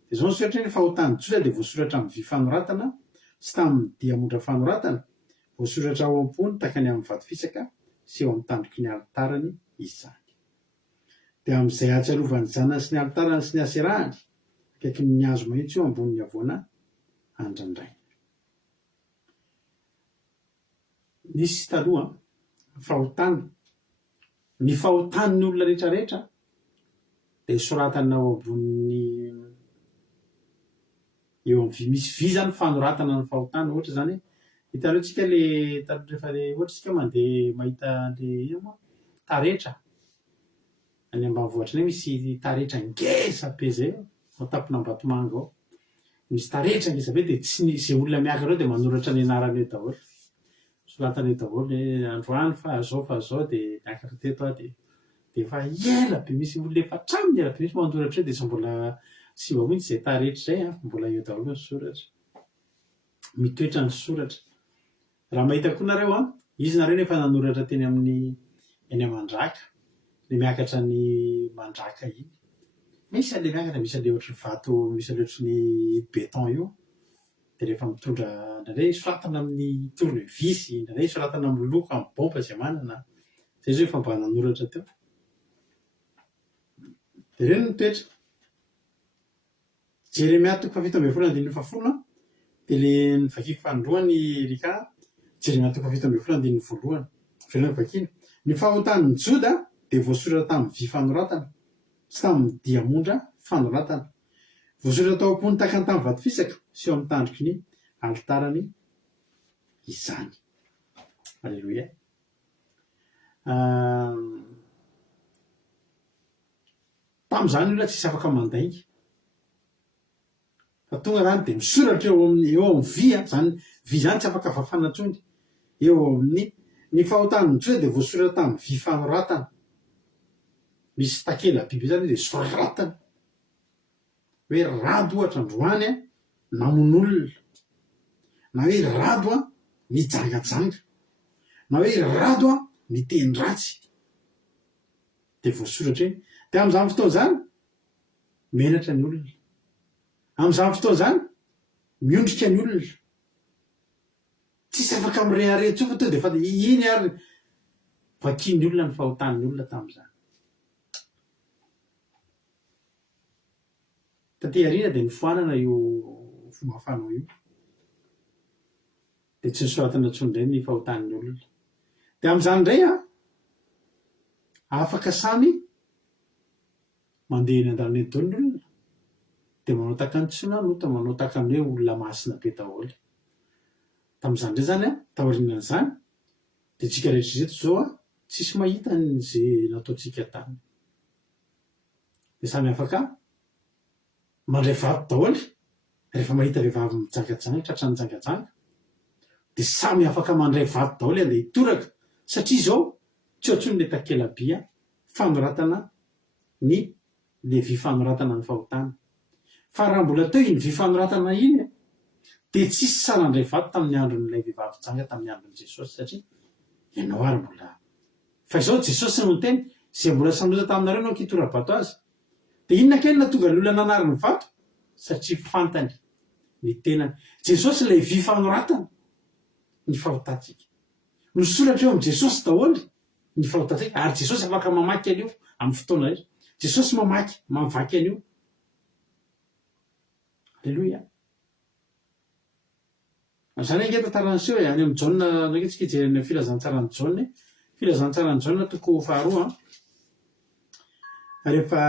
de zao ny soratra hoe fahotany tsotra de voasoratra amin'ny vy fanoratana sy tamin'ny diamondra fanoratana voasoratra ao am-pony takany amin'ny vato fisaka sy eo amin'ny tandroky ny alitarany izany de amin'izay atsiarovany zanany sy ny alitarany sy ny aserahany akaiky ny hazo mahitsy eo ambonin'ny avoana andrandraina. Nisy taloha fahotany ny fahotan'ny olona rehetrarehetra de soratana ao ambony eo amin'ny misy vy zany fanoratana ny fahotany ohatra zany hitantsika le rehefa le ohatra tsika mandeha mahita le ino moa taretra any ambanivohitra ny misy taretra ngeza be zay ao tampona Ambatomanga ao misy taretra ngeza be de tsy ny zay olona miaka reo de manoratra ny anarany eo daholo soratana eo daholo hoe androany fa azao de miakatra teto a de efa ela be misy olona efa traminy ela be misy manoratra eo de tsy mbola sy mba mihitsy zay taretra zay a mbola eo daholo ny soratra mitoetra ny soratra raha mahita koa nareo a izy nareo nefa nanoratra teny amin'ny eny Mandraka le miakatra ny Mandraka iny misy an'le miakatra misy an'le ohatry vato misy an'le ohatry ny béton io de rehefa mitondra ndraindray soratana amin'ny tournevisy ndraindray soratana amin'ny loko amin'ny bomba zay manana zay zao efa mba nanoratra teo de reny ny toetra Jeremia toko fafito amby folo andininy fafolo de le nivakiko fanondroany rika Jeremia toko fafito amby folo andininy voalohany velona vakiny ny fahotan'ny Joda de voasoratra tamin'ny vy fanoratana sy tamin'ny diamondra fanoratana voasoratra tao am-pony takany tamin'ny vato fisaka sy eo amin'ny tandroky ny alitarany izany. Alleluia. Tamin'izany olona tsisy afaka mandainga fa tonga zany de misoratra eo amin'ny vy zany vy zany tsy afaka fafana intsony eo amin'ny ny fahotan'ny Joda de voasoratra tamin'ny vy fanoratana misy takela biby zany de soratana hoe rado ohatra androany a namon'olona na hoe rado a nijangajanga na hoe rado a miteny ratsy de voasoratra eny de amin'izany fotoana zany menatra ny olona amin'izany fotoana zany miondrika ny olona tsisy afaka mirehare tsofa to de fa iny ary vakian'ny olona ny fahotan'ny olona tamin'izany taty ariana de nifoanana io fomba fanao io de tsy nisoratana intsony indray ny fahotan'ny olona de amin'izany indray a afaka samy mandeha eny an-dalana eny daholo ny olona de manao takany tsy nanota manao takany hoe olona masina be daholo tamin'izany indray zany a taorianan'izany de tsika rehetra reto zao a tsisy mahita zay nataontsika tany de samy afaka mandray vato daholo rehefa mahita vehivavy mijangajanga tratra nijangajanga de samy afaka mandray vato daholo andeha hitoraka satria zao tsy ohatrony le takela-by fanoratana ny le vy fanoratana ny fahotana fa raha mbola teo iny vy fanoratana iny de tsisy sarandray vato tamin'ny andron'ilay vehivavy janga tamin'ny andron'i Jesosy satria ianao ary mbola fa izao Jesosy no teny zay mbola sanoja taminareo no kitora-bato azy de inona kely natonga ny olona nanary ny vato satria fantany ny tenany Jesosy ilay vy fanoratana ny fahotantsika nosoratra eo amin'i Jesosy daholo ny fahotantsika ary Jesosy afaka mamaky an'io amin'ny fotoana rehetra Jesosy mamaky an'io. Alleluia. Zany angeta taran'seho any amin'ny Jaona naketsika jerena filazantsaran'ny Jaona filazantsaran'ny Jaona toko faharoa rehefa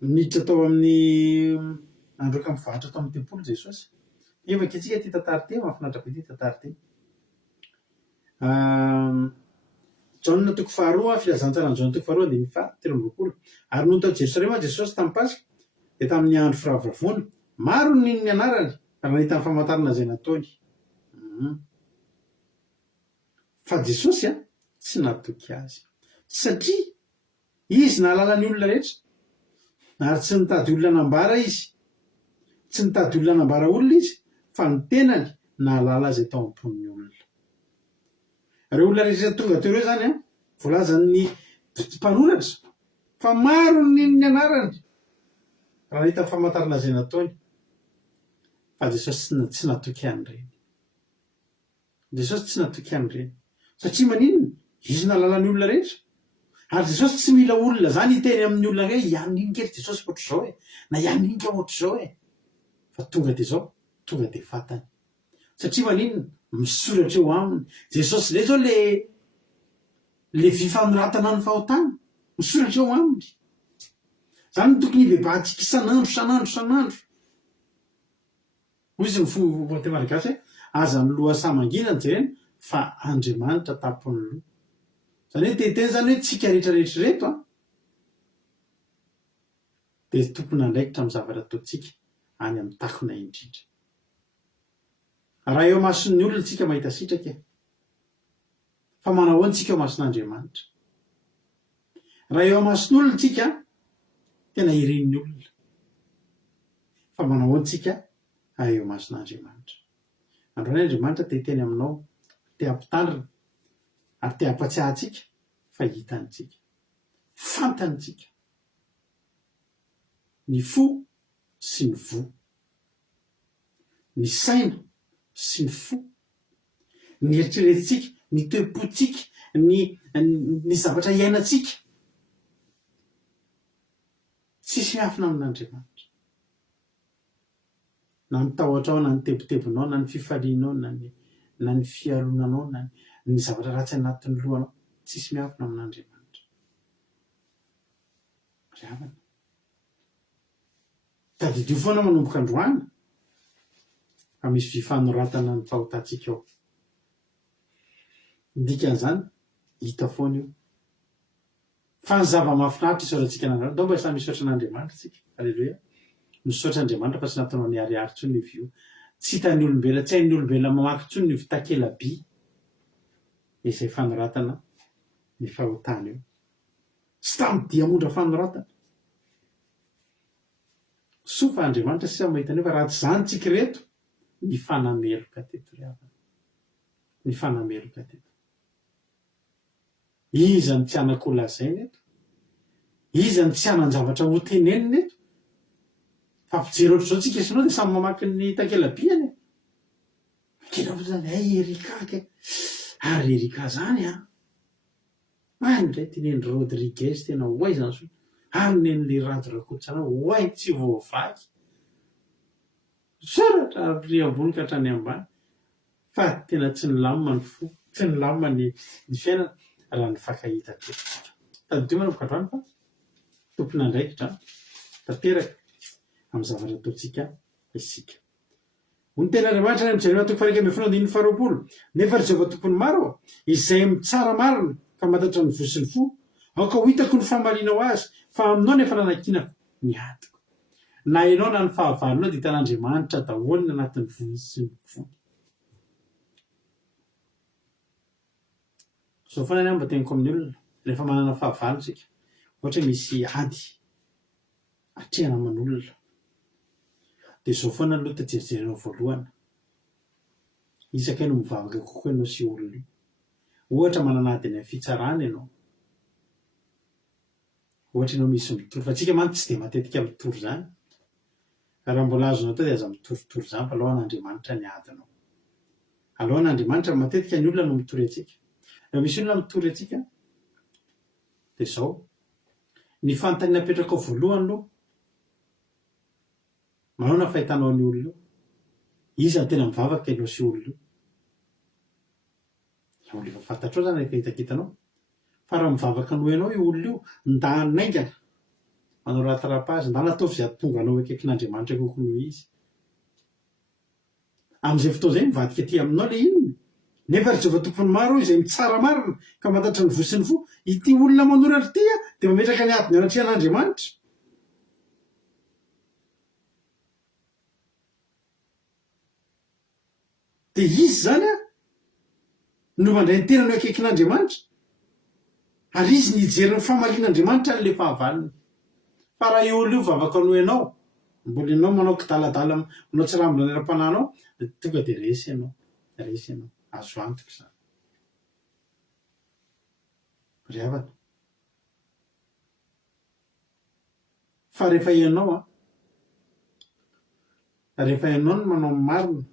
miditra tao amin'ny androka mivahatra tao amin'ny tempolo Jesosy efa kitsika ty tantara ty mahafinaritra be ty tantara ty Jaona toko faharoa filazantsaran'ny Jaona toko faharoa andininy telo amby roapolo ary nohon tao Jerosalema Jesosy tamin'ny Pasika de tamin'ny andro firahavavony maro ny anarany raha nahita ny famantarana zay nataony fa Jesosy tsy natoky azy satria izy nahalala ny olona rehetra ary tsy nitady olona nambara izy, tsy nitady olona nambara olona izy, fa ny tenany nahalala azy tao am-pon'ny olona. Reo olona rehetra tonga teo reo zany a voalazan'ny mpanoratra fa maro ny anarany raha hita famantarana zay nataony, fa Jesosy tsy natoky an'ireny. Jesosy tsy natoky an'ireny satria maninona izy nalala ny olona rehetra, ary Jesosy tsy mila olona zany hiteny amin'ny olona hoe ihaninika ery Jesosy ohatr'izao e, na ihaninika ohatr'izao e, fa tonga de zao, tonga de fatany satria maninona misoratra eo aminy. Jesosy le zao le vy fanoratana ny fahotana misoratra eo aminy. Zany tokony hibebahantsika isan'andro. Hoy izy ny fomba teny malagasy hoe aza ny loha samangina jerena fa Andriamanitra tapony loha. Zany hoe teteny zany hoe tsika rehetrarehetra reto a de tompona andraikitra amin'ny zavatra ataontsika any amin'ny takona indrindra. Raha eo mason'ny olona tsika mahita sitraka e, fa manao ahoana tsika eo mason'Andriamanitra? Raha eo mason'ny olona tsika tena irin'ny olona, fa manao ahoana tsika eo mason'Andriamanitra? Androany Andriamanitra te hiteny aminao, te hampitandrina ary te hampatsiahantsika fa hitantsika, fantantsika ny fo sy ny vo, ny saina sy ny fo, ny eritreretintsika, ny toe-potsika, ny zavatra iainantsika, tsisy miafina amin'Andriamanitra. Na ny tahotra ao, na ny tebotebonao, na ny fifalianao, na ny fialonanao, na ny zavatra ratsy anatin'ny lohanao, tsisy miafina amin'Andriamanitra. Ravana tadidio foana manomboka androany fa misy vy fanoratana ny fahotantsika ao. Dikan'izany hita foana io fa ny zava-mahafinaritra isaorantsika n'Andriamanitra. Dao mba samy misaotra n'Andriamanitra tsika. Alleluia. Misaotra Andriamanitra fa tsy natanao ny ariary tsony ny vio, tsy hitan'ny olombelona, tsy hain'ny olombelona mamaky tsony ny takela-by izay fanoratana ny fahotana io. Tsy tamin'ny diamondra fanoratana. Soa fa Andriamanitra sisa mahita anio fa raha tsy zany tsika reto ny fanameloka teto ry havana, ny fanameloka teto. Iza ny tsy hanan-kolazaina eto, iza ny tsy hanan-javatra ho tenenina eto, fa fijery ohatr'izao tsika isinao dia samy mamaky ny takela-by any. Kena fotsiny zany, ay Erika ary Erika zany a. Indray tenen'i Rodriguez tena hoay zany soa. Ary nen'le Rado Rakototsana hoay tsy voavaky. Soratra avy ambony ka hatrany ambany. Fa tena tsy nilamina ny fo, tsy nilamina ny fiainana raha ny fakahita teto. Tadidio manomboka androany fa tompona andraikitra tanteraka amin'ny zavatra ataontsika isika. Hoy ny ten'Andriamanitra any amin'ny Jeremia 1:9-20, nefa ry Jehovah tompony maro izay mitsara marina ka matatra ny vo sy ny fo, aoka ho hitako ny famaliana ho azy, fa aminao nefa nanakinako ny atiko. Na ianao na ny fahavalonao dia hitan'Andriamanitra daholo ny anatin'ny vo sy ny fo. Zao foana any mba teniko amin'ny olona rehefa manana fahavalo tsika, ohatra misy ady atrehana aman'olona, dia zao foana aloha tajerijerenao voalohany, isaka ianao mivavaka kokoa ianao sy olona io. Ohatra manana ady any amin'ny fitsarana ianao, ohatra ianao misy mitory, fa tsika mantsy tsy dia matetika mitory zany. Raha mbola azonao tao dia aza mitoritory zany fa alohan'Andriamanitra ny adinao. Alohan'Andriamanitra matetika ny olona no mitory atsika. Raha misy olona mitory atsika dia zao ny fanontaniana napetraka ao voalohany aloha, manao ny fahitanao ny olona io, iza tena mivavaka ianao sy olona io. Mbola efa fantatrao zany rehefa hitakitanao, fa raha mivavaka noho ianao io olona io, nda naingana manao ratarapazy, nda nataovy izay tonga anao akaikin'Andriamanitra kokoa noho izy. Amin'izay fotoana izay mivadika aty aminao le inona, nefa ry Jehovah tompony maro izay mitsara marina ka matatra ny vo sy ny fo, ity olona manoratra ity dia mametraka ny adiny anatrehan'Andriamanitra. Dia izy zany no mandray ny tenany eo akaikin'Andriamanitra, ary izy nijery ny famalian'Andriamanitra n'ilay fahavalony. fa raha io olo io vavaka anao ianao mbola ianao manao kitaladala manao tsy rambona neram-pananao tonga dia resy ianao azo antoka zany ry havana fa rehefa ianao no manao marina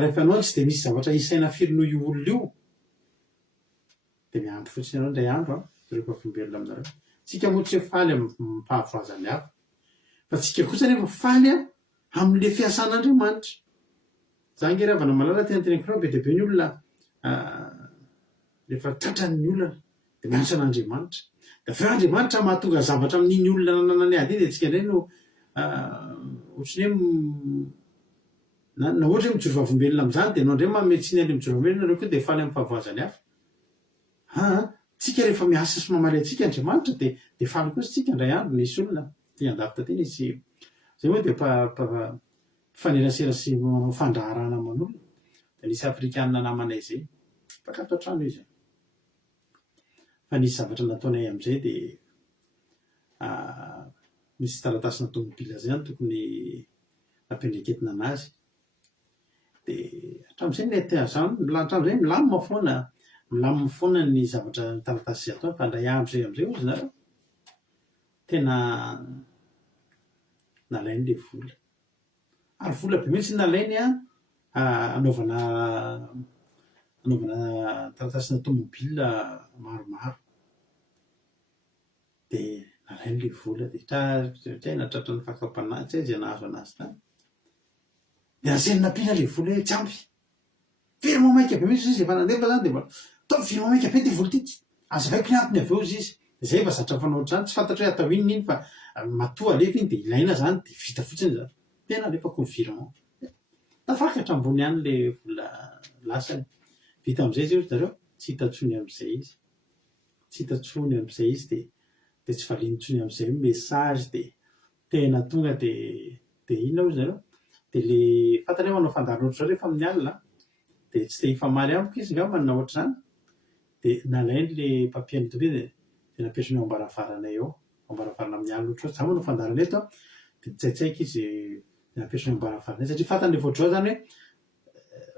rehefa ianao tsy dia misy zavatra isaina firy-noho io olona io dia miandro fotsiny ianao indray andro rehefa vombelona aminareo tsika moa tsy faly amin'ny fahavoazany hafa fa tsika kosa nefa faly amin'le fiasan'Andriamanitra za nge ry havana malala tena teneniko be dia be ny olona rehefa tratran'ny olona dia mianatra an'Andriamanitra dia avy eo Andriamanitra mahatonga zavatra amin'iny olona nanana ady dia tsika indray no ohatrany hoe na ohatra hoe mijoro vavombelona amin'izany dia ianao indray mametsiny an'ilay mijoro vavombelona nareo koa dia faly amin'ny fahavoazany hafa tsika rehefa miasa sy mamaly antsika Andriamanitra dia faly kosa tsika indray andro nisy olona tia andafy tatena izy zay moa dia fanerasera sy manao fandraharana aman'olona dia nisy afrikanina namanay izay baka ato an-trano izy fa nisy zavatra nataonay amin'izay dia misy taratasy tômôbila zay tokony nampendreketina anazy dia hatramin'izay hatramin'izay milamina foana ny zavatra taratasy izay atao fa indray andro izay amin'izay ozy nareo tena nalainy ilay vola ary vola be mihitsy nalainy anaovana taratasy tômôbila maromaro dia nalainy ilay vola dia natratra ny fakapanahy tsy izay nahazo anazy tany dia naseny nampiana ilay vola hoe tsy ampy very mamaika be mihitsy izy efa nandefa zany dia mbola tao very mamaika be ty vola tiky azavaiko ny antony avy eo izy izay efa zatra fanao ohatr'izany tsy fantatra hoe atao inona iny fa matoa alefa iny dia ilaina zany dia vita fotsiny zany tena alefako ny virement tafakatra ambony ihany ilay vola lasany vita amin'izay izy zareo tsy hitantsony amin'izay izy dia tsy valiany intsony amin'izay mesazy dia tena tonga dia inona ozy zareo dia ilay fantany hoe manao fandarina ohatr'izao rehefa amin'ny alina dia tsy dia hifamaly amiko izy nga manana ohatr'izany dia nalainy ilay papier dia napetrany ao am-baravaranay eo ambaravarana amin'ny alina ohatr'izao za manao fandarana eto dia nitsaitsaika izy napetrany ao am-baravaranay satria fantany rehefa ohatr'izao zany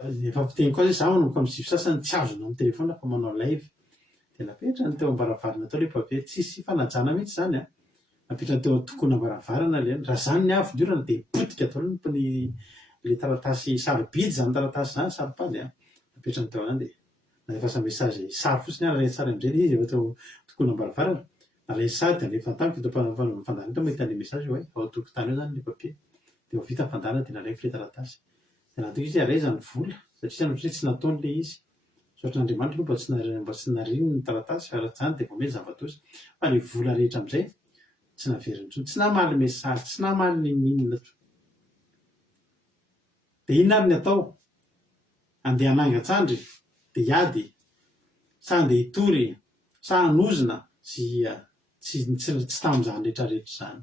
hoe efa fiteny koa zay za manomboka amin'ny sivy sasany tsy azona amin'ny telefona fa manao live dia napetrany teo am-baravarana tao ilay papier tsisy fanajana mihitsy zany napetrany teo tokoana am-baravarana ilay raha zany ny avodorana dia potika tao ilay taratasy sarobidy zany taratasy zany saropaly napetrany teo zany dia nalefasa mesazy sary fotsiny nalainy sary amin'izay ilay izy efa teo tokoana am-baravarana nalainy sary dia alefa tamiko eto fandarana eto mahita ilay mesazy hoe ao tokotany eo zany ilay papier dia vita ny fandarana dia nalaiko ilay taratasy dia natoka izy araizany vola satria sanatria tsy nataony ilay izy soatran'Andriamanitra mba tsy narino ny taratasy fa raha zany dia vao mety zava-tozy fa ilay vola rehetra amin'izay tsy naveriny intsony tsy namaly mesazy tsy namaly ninona dia inona ary ny atao andeha hanangan-tsandry dia hiady sa andeha hitory sa hanozona tsy tamin'izany rehetrarehetra izany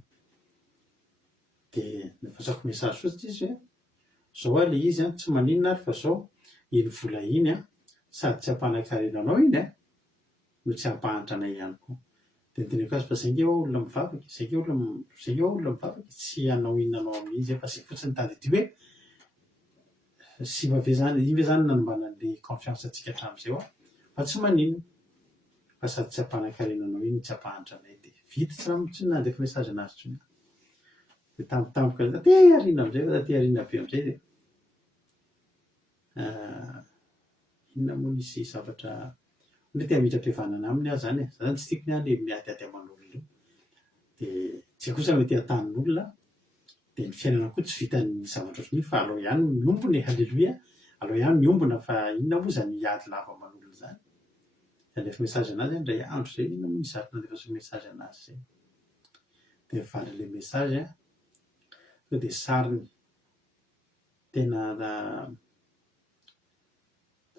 dia nifasako mesazy fotsiny izy hoe zao ilay izy tsy maninona ary fa zao iny vola iny sady tsy hampanan-karena anao iny no tsy hampahatra anay ihany koa dia niteneniko azy fa izay nge olona mivavaka izay nge olona mivavaka tsy hanao inona anao amin'izy fa zay fotsiny tady ty hoe sy ve zany nanombana an'ilay confiance antsika hatramin'izay fa tsy maninona fa sady tsy hampanan-karena anao iny tsy hampahatra anay dia vita tsy raha tsy nandefa mesazy anazy intsony dia tampotampoka taty ariana amin'izay fa taty ariana be amin'izay dia inona moa nisy zavatra hoe tia mitra-pihavanana aminy aho zany zany tsy tiako ny any miadiady aman'olona io dia tsy kosa mety hatanin'olona dia ny fiainana koa tsy vitany zavatra ohatr'iny fa aleo ihany miombona halleloia aleo ihany miombona fa inona moa zany hiady lava aman'olona zany dia alefa mesazy anazy indray andro zay inona moa nizary nandefasa mesazy anazy zay dia valy ilay mesazy to dia sariny tena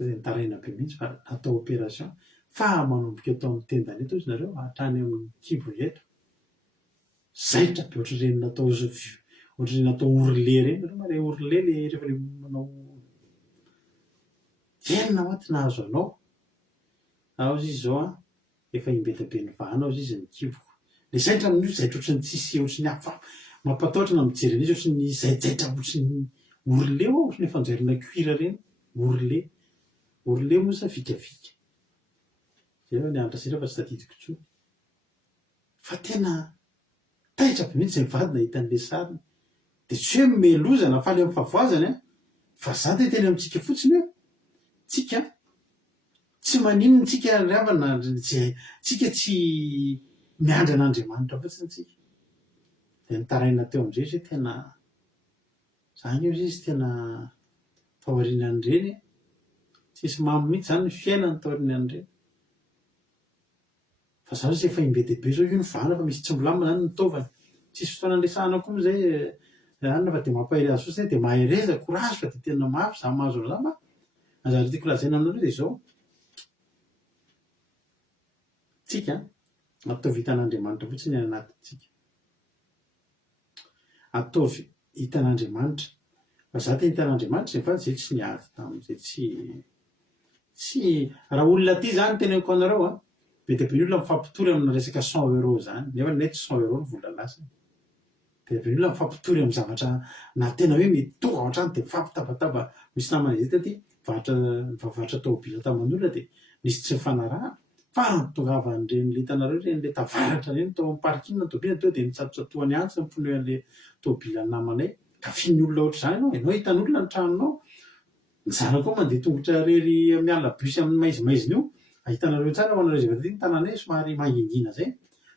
nitaraina be mihitsy fa natao opération fa manomboka eto amin'ny tendany eto izy nareo hatrany amin'ny kibo eto zaitra be ohatr'ireny natao orle reny male orle rehefa le manao enina maty nahazo anao ao izy izao efa imbetabe ny vahanao izy ny kiboko le zaitra amin'io zaitra ohatrany tsisy ohatrany hafa mampatahotra na mijery an'izy ohatrany zaitra ohatrany orle ao ohatrany fanjairana cuira reny orle moa sa fikafika zay ny anitra sira fa tsy tadidiko tsoa fa tena taitra be mihitsy zay mivadina hitan'le sariny de tsy hoe melozana faly amin'ny favoazany fa za de tena amintsika fotsiny hoe tsika tsy maninona tsika ravana zay tsika tsy miandry an'Andriamanitra fotsiny tsika de nitaraina teo amin'izay izy tena zany io izy tena taorianan'ireny tsisy mamy mihitsy zany ny fiainany taorianan'ireny fa za efa imbe dehibe zao io ny vahana fa misy tsy milamina zany nitaovany tsisy fotoana andresahana koa moa zay anina fa de mampahery azy fotsiny de mahereza courage fa de tena mafy za mahazo an'izany ma azary tiako lazaina aminareo de zao tsika ataovy hitan'Andriamanitra fotsiny any anatintsika ataovy hitan'Andriamanitra fa za te hitan'Andriamanitra zay fa zay tsy niady tamin'izay tsy raha olona ty zany teneniko anareo be dia be ny olona mifampitory amina resaka 100 € zany nefa nety 100 € ny vola lasany be be ny olona mifampitory amin'ny zavatra na tena hoe mety tonga ao an-trano de mifampitabbataba misy namana izay taty vavatra tômôbila taman'olona de nisy tsy mifanarahana fa tongava an'ireny le hitanareo reny le tavaratra reny tao amin'ny parking na tômôbila teo de nitsatotsatoany antsy ny pneu an'le tômôbila namanay ka finy olona ohatr' zany ianao hitan'olona ny tranonao ny zanako mandeha tongotra rery miala bus amin'ny maizimaiziny io ahitanareo tsara ho anareo zay ny tanànay somary mangingina zay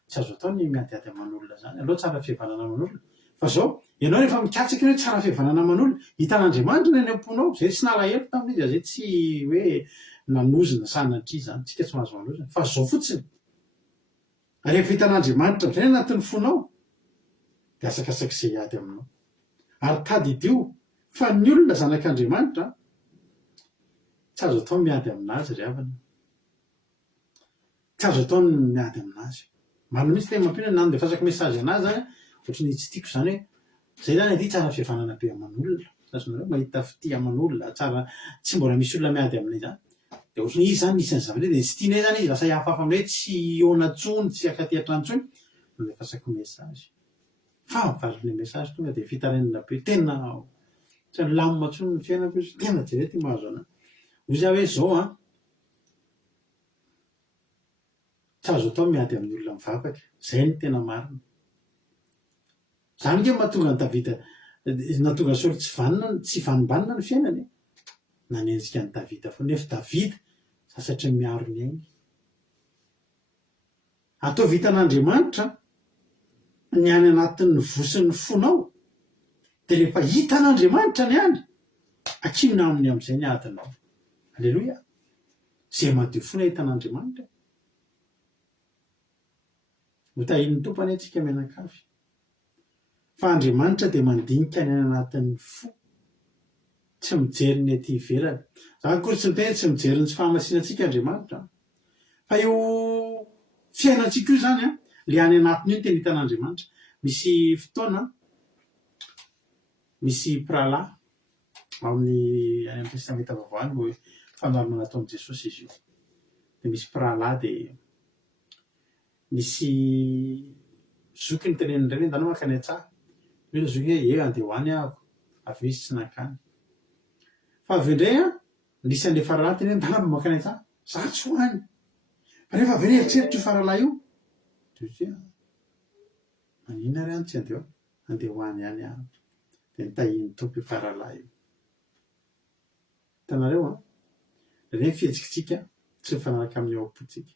tsy azo atao ny miadiady aman'olona zany aloha tsara fihavanana aman'olona fa zao ianao rehefa mikatsaka hoe tsara fihavanana aman'olona hitan'Andriamanitra ny any am-ponao zay tsy nalahelo tamin'izy zay tsy hoe nanozina sanatry zany tsika tsy mahazo manozina fa zao fotsiny rehefa hitan'Andriamanitra zay anatin'ny fonao de asakasak'izay ady aminao ary tadidio fa ny olona zanak'Andriamanitra tsy azo atao miady aminazy ry havana tsy azo atao miady aminazy maro mihitsy tena mampina nany de fasaka mesazy anazy zany ohatrany tsy tiako zany hoe zay zany aty tsara fihavanana be aman'olona sazonareo mahita fity aman'olona tsara tsy mbola misy olona miady aminay zany de ohatrany izy zany nisany zavatra de tsy tianay zany izy lasa hafahafa aminay tsy ionantsony tsy akatyatrantsony de fasaka mesazy fa mivariny mesazy tonga de fitarainana be tena tsy lamina tsony ny fiainako izy tena jerety mahazo ana hoy za hoe zao tsy azo atao miady amin'ny olona mivavaka zay ny tena marina zany ke mahatonga ny Davida nahatonga ny Saoly tsy vanombanina ny fiainany nanenjika ny Davida foana nefa Davida sasatra miaro ny ainy ataovy hitan'Andriamanitra ny any anatin'ny vosin'ny fonao de rehefa hitan'Andriamanitra ny any akinona aminy amin'izay ny adinao alleloia zay madio fona hitan'Andriamanitra hotahin'ny tompony antsika mianakavy fa Andriamanitra de mandinika ny any anatin'ny fo tsy mijery ny aty ivelany za akory tsy miteny tsy mijery ny tsy fahamasinantsika Andriamanitra fa io fiainantsika io zany le any anatiny io ny tena hitan'Andriamanitra misy fotoana misy prala amin'ny any amin'ny testamenta vaovany hoe fanoharana nataon'i Jesosy izy io de misy prala de misy zoky ny teneniny reny endana makany an-tsaha hoe zoky hoe andeha hoany ahako avy izy tsy nankany fa avy indray nisy an'le faralahy teneny tanàby makany an-tsaha za tsy hoany fa rehefa avy eritseritra io faralahy io de manina ary any tsy andeha hoany any aho de nitahiny tompo io faralahy io hitanareo reny fihetsitsika tsy mifanaraka amin'ny ao-potsika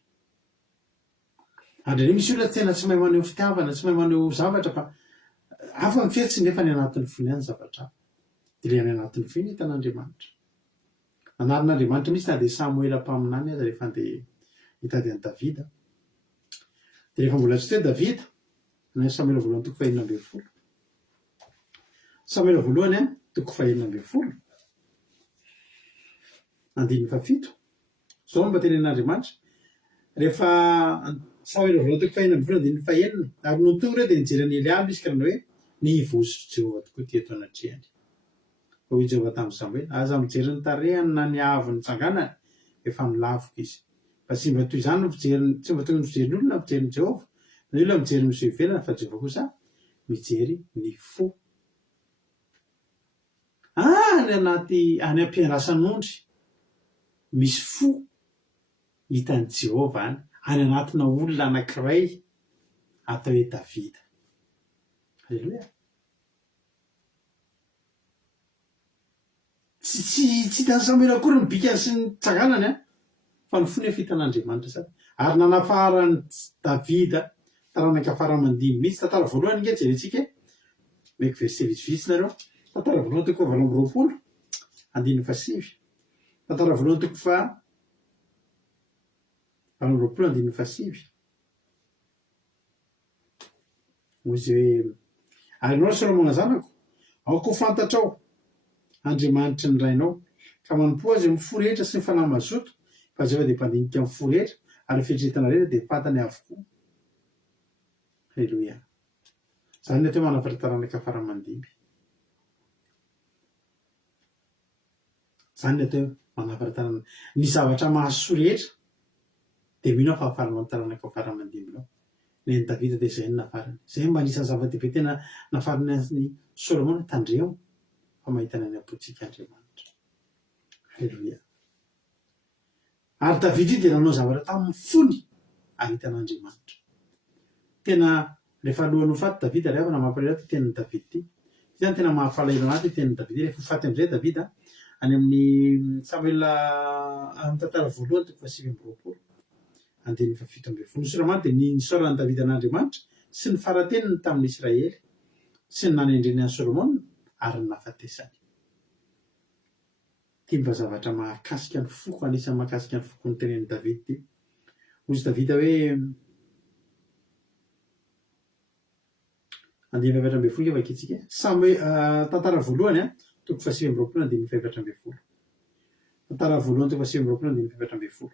ary misy olona tena tsy mahay maneho fitiavana tsy mahay maneho zavatra fa afa mifetsy nefa ny anatin'ny fony any zavatra de le any anatin'ny fony hitan'Andriamanitra anarin'Andriamanitra misy na de Samuela mpaminany aza rehefa andeha hitady an'i Davida de rehefa mbola tsy teo Davida na Samuela voalohany toko 2:20 Samuela voalohany toko 2:20 7 zao mba tenen'Andriamanitra rehefa Samuela voalohany toko 2:20 ary nontony reo de nijery an'i Eliaby izy karana hoe nivozo Jehovah tokoa ty eto anatrehany hoy Jehovah tamin'i Samuel aza mijery ny tarehany na ny avy nitsanganany efa milavoko izy fa tsy mba toy izany fijery tsy mba toy ny fijery ny olona fijery ny Jehovah ny olona mijery miseho ivelany fa Jehova kosa mijery ny fo. Any anaty any am-piarasan'ondry misy fo hitan'ny Jehova any anatina olona anankiray atao hoe Davida. Halleloia. Tsy hitan'ny Samuel akory ny bikany sy ny tsaganany fa ny fony fitan'Andriamanitra sady ary nanafarany Davida taranaka faramandimy mihitsy. Tantara voalohany inge jerentsika meko verset vitsivitsy nareo. Tantara voalohany toko 7 andininy fasivy. Tantara voalohany toko 7 andininy fasivy. Ozy hoe ary ianao Solomona zanako, aoko ho fantatrao Andriamanitra ny rainao ka manompo azy amin'ny fo rehetra sy ny fanahy mazoto fa Jehova dia mpandinika amin'ny fo rehetra ary fieritreretana rehetra dia fantany avokoa. Halleloia. Zany ny atao manafatra taranaka faramandimy. Zany ny atao manafatra taranaka ny zavatra mahasoa rehetra dia mino fa hafaranao taranaka faramandimynao. Ny Davida dia izay ny nafarany. Izay mba anisan'ny zava-dehibe tena nafarany ny Solomona tandremo fa mahitana ny apotsika Andriamanitra. Halleloia. Ary Davida dia nanao zavatra tamin'ny fony ahitan'Andriamanitra. Tena rehefa alohan'ny ho faty Davida rehefa namampalahelo ty tenin'ny Davida ty. Izany tena mahafalahelo anaty tenin'ny Davida rehefa ho faty amin'izay Davida any amin'ny Samuel amin'ny tantara voalohany toko 8 andininy 7. Ny Solomona dia ny nisaorany Davida an'Andriamanitra sy ny farateniny tamin'ny Israely sy ny nanendreny an'i Solomona ary ny nafatesany. Ty mba zavatra mahakasika ny foko, anisan'ny mahakasika ny foko ny tenen'i Davida ty. Hozy Davida hoe andininy 7 efa kitsika. Tantara voalohany toko 7 andininy 7. Tantara voalohany toko 7 andininy 7.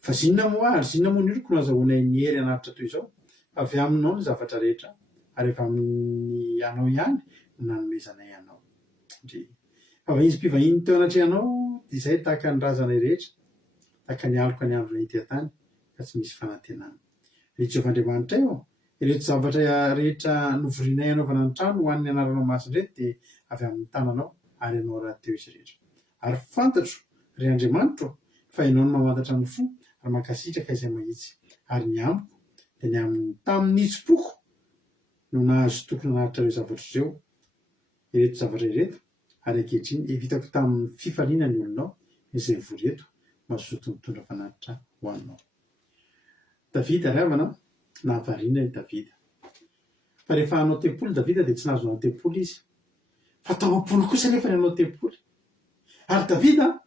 Fa zinona moa ny oloko no azahoanay ny hery anaritra toy izao? Avy aminao ny zavatra rehetra ary avy amin'ny anao ihany no nanomezanay anao. Fa izy mpivahiny teo anatrehanao dia izay tahaka ny razanay rehetra, tahaka ny aloka ny andronay ety an-tany fa tsy misy fanantenana. Ry Jehovah Andriamanitra eo, ireto zavatra rehetra novorinay anaovana ny trano ho an'ny anaranao masin-drety dia avy amin'ny tananao ary ianao raha teo izy rehetra. Ary fantatro ry Andriamanitra fa ianao no mamantatra ny fo ary mankasitraka izay mahitsy. Ary ny amiko dia ny tamin'ny hitsipoko no nahazo tokony hanaritra ireo zavatra ireo, ireto zavatra ireto ary ankehitriny evitako tamin'ny fifaliana ny olonao izay voreto mazoto mitondra fanatitra ho anao. Davida ravana nahavariana i Davida. Fa rehefa hanao tempoly Davida dia tsy nahazo hanao tempoly izy. Fa tao am-pony kosa nefa ny hanao tempoly. Ary Davida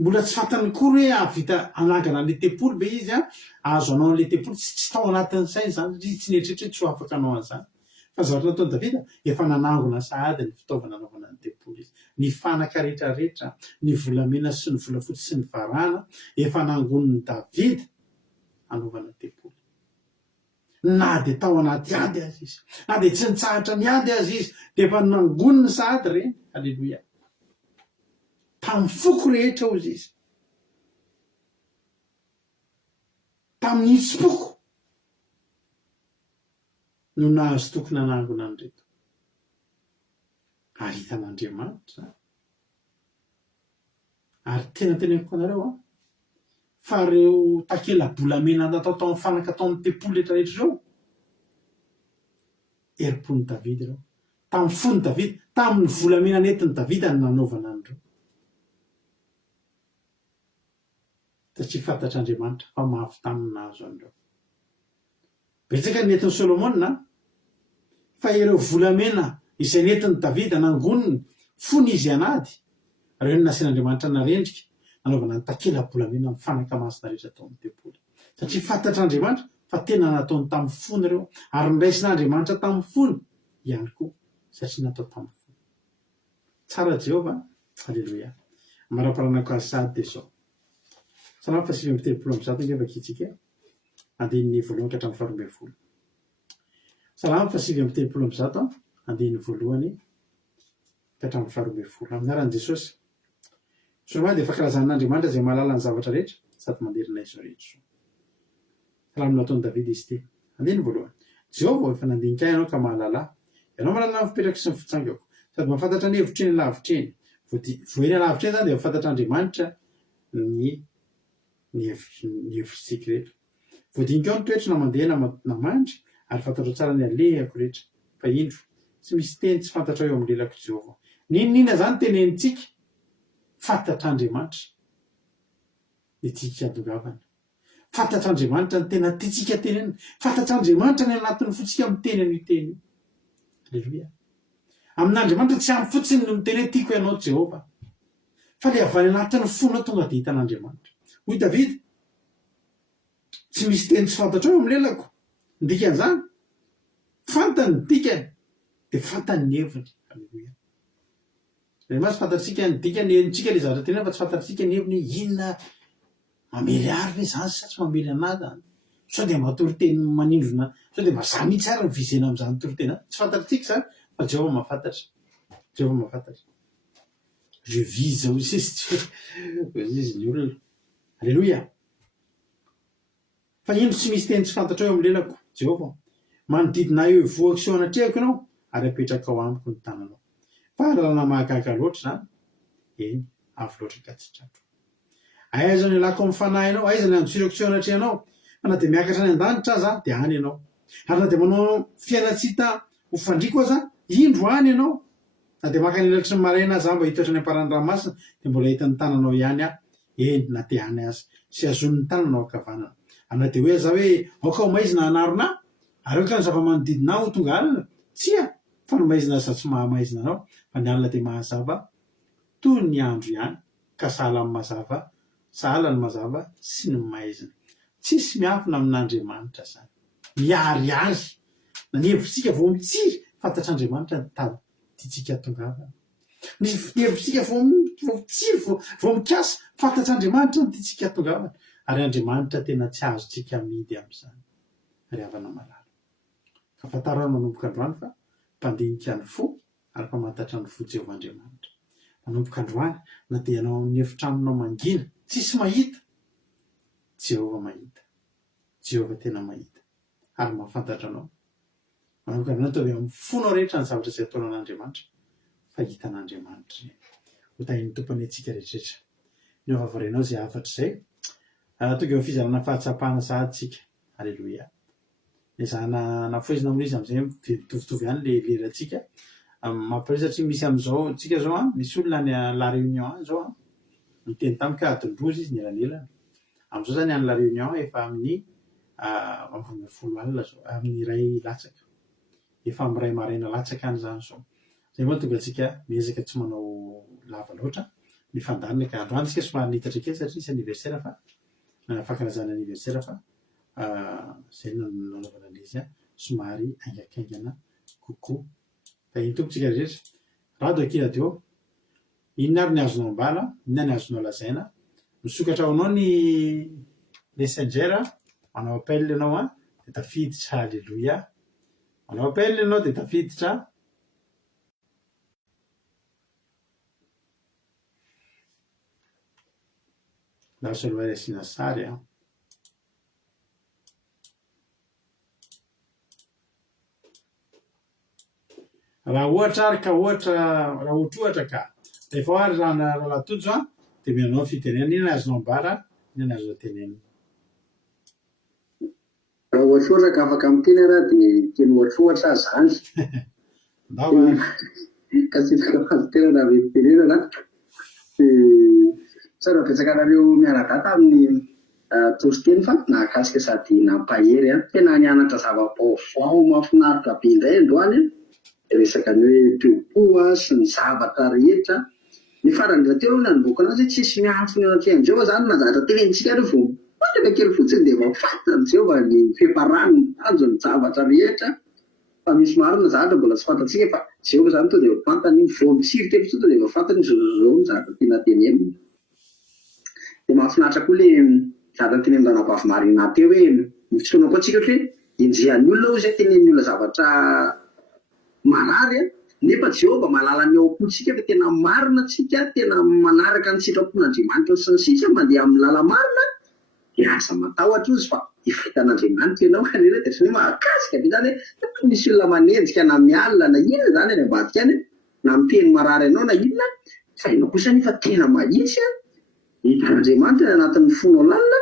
mbola tsy fantany kory hoe avita anangana an'ilay tempoly be izy azo anao an'ilay tempoly tsy tao anatin'ny sainy zany tsy neritreretra hoe tsy ho afaka anao an'izany. Fa zavatra nataon'i Davida efa nanangona sahady ny fitaovana anaovana ny tempoly izy. Ny fanaka rehetrarehetra, ny volamena sy ny volafotsy sy ny varahana efa nangoniny Davida anaovana tempoly. Na dia tao anaty ady azy izy, na dia tsy nitsahatra ny ady azy izy dia efa nangoniny sahady reny. Halleloia. Tamin'ny foko rehetra ozy izy, tamin'ny hitsipoko no nahazo tokony hanangona an'ireto. Ary hitan'Andriamanitra. Ary tena teneniko anareo fa ireo takela-bolamena natao tao amin'ny fanaka tao amin'ny tempoly rehetrarehetra ireo, herim-pon'i Davida ireo. Tamin'ny fon'i Davida, tamin'ny volamena nentin'i Davida no nanaovana an'ireo. Satria fantatr'Andriamanitra fa mafy taminy nahazo an'ireo. Betsaka ny nentin'i Solomona fa ireo volamena izay nentin'i Davida nangoniny fony izy anady, ireo no nasian'Andriamanitra narendrika nanaovana ny takela-bolamena amin'ny fanaka masina rehetra tao amin'ny tempoly. Satria fantatr'Andriamanitra fa tena nataony tamin'ny fony ireo ary niraisin'Andriamanitra tamin'ny fony ihany koa satria natao tamin'ny fony. Tsara Jehova. Halleloia. Maraparanako azy sahady dia izao. Salamo 8:30 ngefa kitsika andininy 1 ka hatramin'ny 12. Salamo 8:30 andininy 1 ka hatramin'ny 12. Amin'ny anaran'i Jesosy. Solomona dia fankalazan'Andriamanitra izay mahalala ny zavatra rehetra sady manderina izy rehetra. Raha nataon'i Davida izy ty. andiny voalohany Jehovah efa nandinika ianao ka mahalala ianao manana fipetraka sy ny fitsangako sady mahafantatra ny hevitreny lavitreny voeny lavitreny zany dia mahafantatra Andriamanitra ny hevitritsika rehetra voadinika ao ny toetra na mandeha na mandry ary fantatro tsara ny alehako rehetra fa indro tsy misy teny tsy fantatra eo amin'ny lelako Jehovah ninona zany tenenitsika fantatr'Andriamanitra ny tika adongavana fantatr'Andriamanitra ny tena tiatsika tenenina fantatr'Andriamanitra ny anatin'ny fotsika miteny an'io teny aleluia amin'Andriamanitra tsy amin'ny fotsiny no miteny hoe tiako ianao Jehovah fa le avy any anatin'ny fona tonga dia hitan'Andriamanitra hoy Davida tsy misy teny tsy fantatra eo amin'ny lelako ndikan'izany fantany ny dikany dia fantany ny heviny aleluia masy fantatsika ny dikany henitsika le zavatra tena fa tsy fantatsika ny heviny inona mamely ary ve zany sa tsy mamely anazy zany sao dia matory-teny manindrona sao dia mazah mihitsy ary ny vizena amin'izany tory-tena tsy fantatsika zany fa Jehovah mahafantatra je vis zao izy ny olona aleluia fa indro tsy misy teny tsy fantatra eo amin'ny lelako Jehovah manodidina eo voako sy anatrehako ianao ary apetraka ao amiko ny tananao fa raha mahagaga loatra zany eny avy loatra ka tsy tratro aiza ny alako amin'ny fanahy ianao aiza ny andosirako sy anatrehanao fa na dia miakatra any an-danitra aza dia any ianao ary na dia manao fiaina-tsita ho fandriako aza indro any ianao na dia maka nilatry ny maraina aza mba hitoetra ny aparan'ny ranomasina dia mbola hitan'ny tananao ihany aho eny na te any azy sy azon'ny tananao ankavanana ary na dia hoe aza hoe aoka ho maizina hanarona ary ohatra ny zava-manodidina ho tonga alina tsia fa no maizina aza tsy mahamaizina anao fa ny alina dia mahazava toy ny andro ihany ka sahala amin'ny mazava sahala ny mazava sy ny maizina tsisy miafina amin'Andriamanitra zany miary azy na ny hevitritsika vao mitsiry fantatr'Andriamanitra ny tany tiatsika tongavana ny hevitritsika vao mitsiry vao mikasa fantatr'Andriamanitra ny tiatsika tongavana ary Andriamanitra tena tsy azotsika midy amin'izany ry havana malala ka fantarao manomboka androany fa mpandinika ny fo ary mpamantatra ny fo Jehovah Andriamanitra manomboka androany na dia ianao amin'ny hefitranonao mangina tsisy mahita Jehovah mahita Jehovah tena mahita ary mahafantatra anao manomboka androany tao amin'ny fonao rehetra ny zavatra izay ataon'Andriamanitra fa hitan'Andriamanitra ho tahin'ny tompony antsika rehetrarehetra ny vavarenao izay afatra izay tonga eo fizarana fahatsapahana sahatsika aleluia izana nafoizina amin'izy amin'izay mitovitovy ihany le lerantsika mampiray satria misy amin'izao tsika zao misy olona ny la réunion zao miteny tamika adin-drozy izy ny elanelana amin'izao zany any la réunion efa amin'ny ambony folo alina zao amin'ny ray latsaka efa amin'ny ray maraina latsaka any zany zao zay moa tonga antsika miezaka tsy manao lava loatra ny fandanina ka androany tsika somary nitatra kely satria isy anniversaire fa fankalazana anniversaire fa zay nanaovana an'izy somary aingakaingana kokoa fa iny tompontsika rehetra radio akiradio inona ary ny azonao ambala inona ny azonao lazaina misokatra ao anao ny messenger manao appel ianao dia tafiditra alleluia manao appel ianao dia tafiditra lasolovary asiana sary raha ohatra ary ka ohatra raha ohatra ka rehefa ary raha latojo dia mianao fitenena inona azonao ambara inona azonao tenena raha ohatrohatra ka afaka miteny raha dia teny ohatrohatra zany ndao kasi tena tenenana tsara betsaka anareo miarada tamin'ny toriteny fa nahakasika sady nampahery tena nianatra zava-baovao mahafinaritra be indray androany resaka ny hoe teopoa sy ny zavatra rehetra ny farany rahateo nanomboka anazy hoe tsisy miafiny anatrehan'i Jehovah zany na zavatra tenentsika ary vao matraka kely fotsiny dia mahafantany Jehovah ny fiaparany ny tanjony zavatra rehetra fa misy marina zavatra mbola tsy fantatsika fa Jehovah zany to dia fantany vao mitsiry tepotsy to dia fantany zao ny zavatra tena tenenina dia mahafinaritra koa le zavatra teny amin'ny ranavavy marina teo hoe mitsoina koa tsika hoe enjehan'ny olona ho izay tenen'ny olona zavatra marary nefa Jehovah mahalala ny ao am-pontsika fa tena marina tsika tena manaraka ny sitrapon'Andriamanitra sy ny sisa mandeha amin'ny lala marina dia aza matahotra izy fa Ifitan'Andriamanitra ianao kanefa dia tsy hoe mahakasika be zany hoe misy olona manenjika na mialina na inona zany any ambadika any na miteny marary ianao na inona fa ianao kosa nefa tena mahitsy hitan'Andriamanitra anatin'ny fonao lalina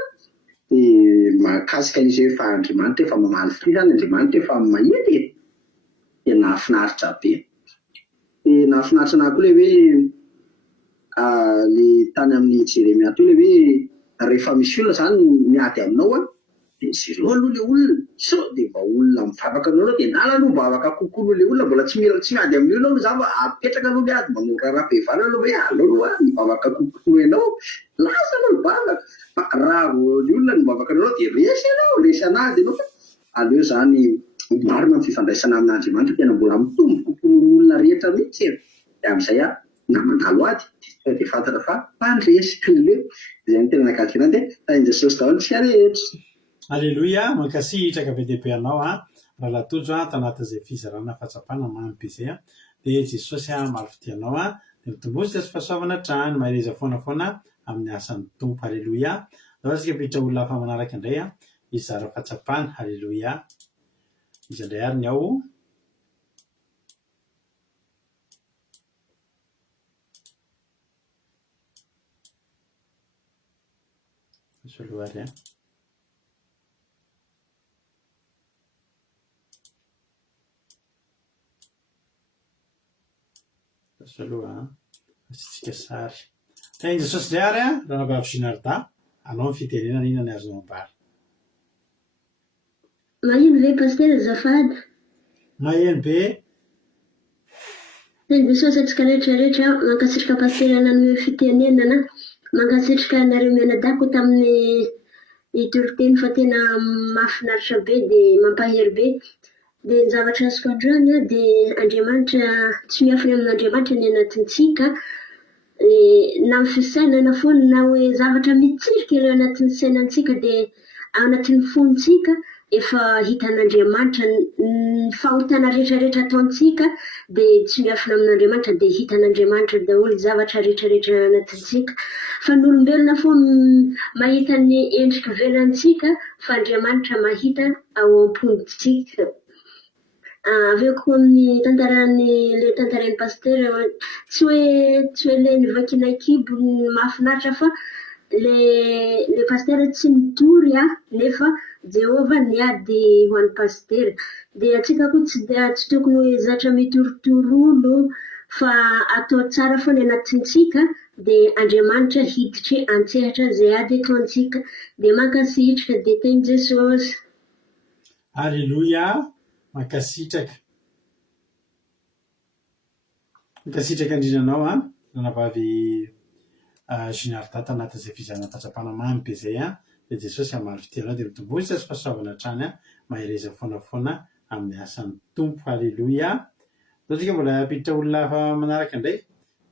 dia mahakasika izy hoe fa Andriamanitra efa mamaly fy zany Andriamanitra efa mahety dia nahafinaritra be. Dia nahafinaritra anahy koa ilay hoe ny tany amin'ny Jeremia teo ilay hoe rehefa misy olona zany miady aminao dia zero aloha ilay olona sao dia mba olona mivavaka aminao dia nala aloha mivavaka kokoa ilay olona mbola tsy miady amin'ny olona aloha za mba apetraka aloha miady mba norara-behivana aloha hoe aloha mivavaka kokoa ianao lasa aloha mivavaka fa raha ny olona no mivavaka aminao dia resy ianao resy anady ianao fa aleo zany marina ny fifandraisana amin'Andriamanitra tena mbola mitombo kokoa ny olona rehetra mihitsy dia amin'izay na mandalo ady dia fantatra fa mpandresy leo izay no tena nakasika anao dia tain'i Jesosy daholo tsika rehetra. Alleloia, mankasitraka be dia be anao raha latojo tanatin'izay fizarana fahatsapana mamy be izay dia Jesosy malefy anao dia mitombotsika sy fahasoavana hatrany mahereza foana amin'ny asan'ny tompo. Alleloia. Raha isika piditra olona hafa manaraka indray izara fahatsapana. Alleloia. Izy indray ary ny ao soloary soloa asitsika sary tain'i Jesosy indray ary raha nabavy Sinarda anao ny fitenenana inona ny azonao ambara. Maheno ve pasteur azafady? Maheno be. Tain'i Jesosy antsika rehetrarehetra mankasitrika pasteur nanome fitenenana mankasitrika nareo mianadako tamin'ny toriteny fa tena mahafinaritra be dia mampahery be dia ny zavatra azoko androany dia Andriamanitra tsy miafiny amin'Andriamanitra ny anatintsika na amin'ny fisainana foana na hoe zavatra mitsirika ilay anatin'ny sainantsika dia anatin'ny fontsika efa hitan'Andriamanitra ny fahotana rehetrarehetra ataontsika dia tsy miafina amin'Andriamanitra dia hitan'Andriamanitra daholo zavatra rehetrarehetra anatintsika fa ny olombelona foana mahita ny endrika ivelantsika fa Andriamanitra mahita ao am-ponditsika. Avy eo koa amin'ny le tantarain'ny pasteur tsy hoe ilay nivakiana kibo ny mahafinaritra fa le pasteur tsy nitory nefa Jehovah niady ho an'ny pasteur dia atsika koa tsy tokony hoe zatra mitorotoro olo fa atao tsara foana anatintsika dia Andriamanitra hiditra antsehatra zay ady ataontsika dia mankasitraka dia tain'i Jesosy. Alleluia. Mankasitraka indrindra anao nanavavy Sinarda tanatin'izay fizarana fahatsapana mamy be izay dia Jesosy hamalefy anao dia mitombotsika sy fahasoavana hatrany mahereza foana amin'ny asan'ny tompo. Alleloia. Taotsika mbola apiditra olona hafa manaraka indray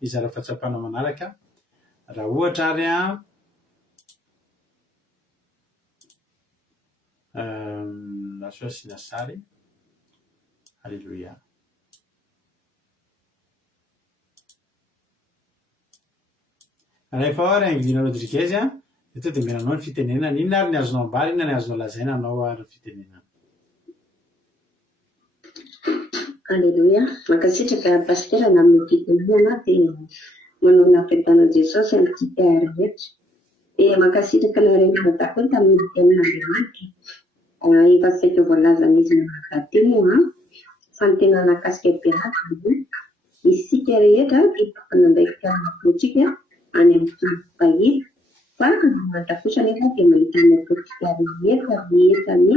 mizara fahatsapana manaraka raha ohatra ary lasoa asiana sary. Alleluia. Rehefa ary Angelina Rodriguez dia tonga dia menanao ny fitenenana inona ary ny azonao ambara inona ny azonao lazaina anao ary ny fitenenana. Alleluia. Mankasitraka pasteur namin'ny fitenenana dia manona fahitana Jesosy amin'ity rehetra dia mankasitraka nareo mianadako tamin'ny tenin'Andriamanitra efa tsy haiko voalaza izy nahateny fa ny tena nakasika be isika rehetra nanday fiarahamonitsika any amin'ny tompom-pahita fa Andriamanitra kosa nefa dia mahita ny atao rehetra dia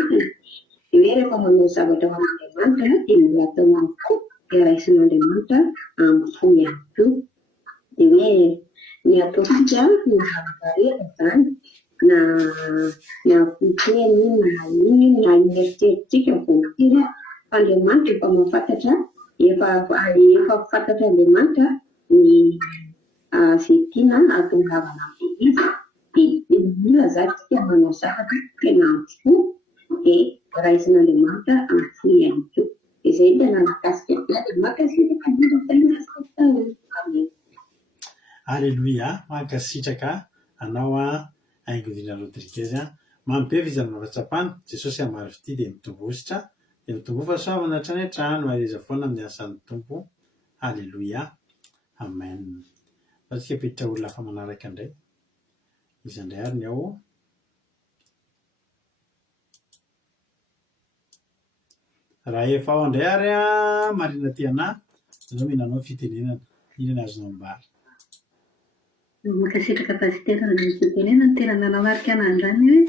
hoe rehefa manao zavatra ho an'Andriamanitra dia mila atao ihany koa dia raisin'Andriamanitra amin'ny fo ihany koa dia hoe ny ataontsika ny zavatra rehetra zany na ampiteny na ineritreretrika voatery fa Andriamanitra efa mahafantatra efa fantatra Andriamanitra ny izay tiana atongavana amin'ny izy dia mila zatsika manao zavatra tena amin'ny fo dia raisin'Andriamanitra amin'ny fo ihany koa dia izay tena nakasika dia mankasitraka Amen. Alleluia. Mankasitraka anao Angelina Rodriguez mamy be vizana mafatsapana Jesosy amary fity dia mitombositra dia mitombo fahasoavana hatrany hatrany mareza foana amin'ny asan'ny tompo. Halleloia, amen. Fa tsika petritra olona hafa manaraka indray izy indray ary ny ao. Raha efa ao indray ary Marina Tiana, izao mihinanao fitenenana, inona azonao ambara? Makasitraka pasitera ny fitenenana ny tena nanamarika an'azy izany hoe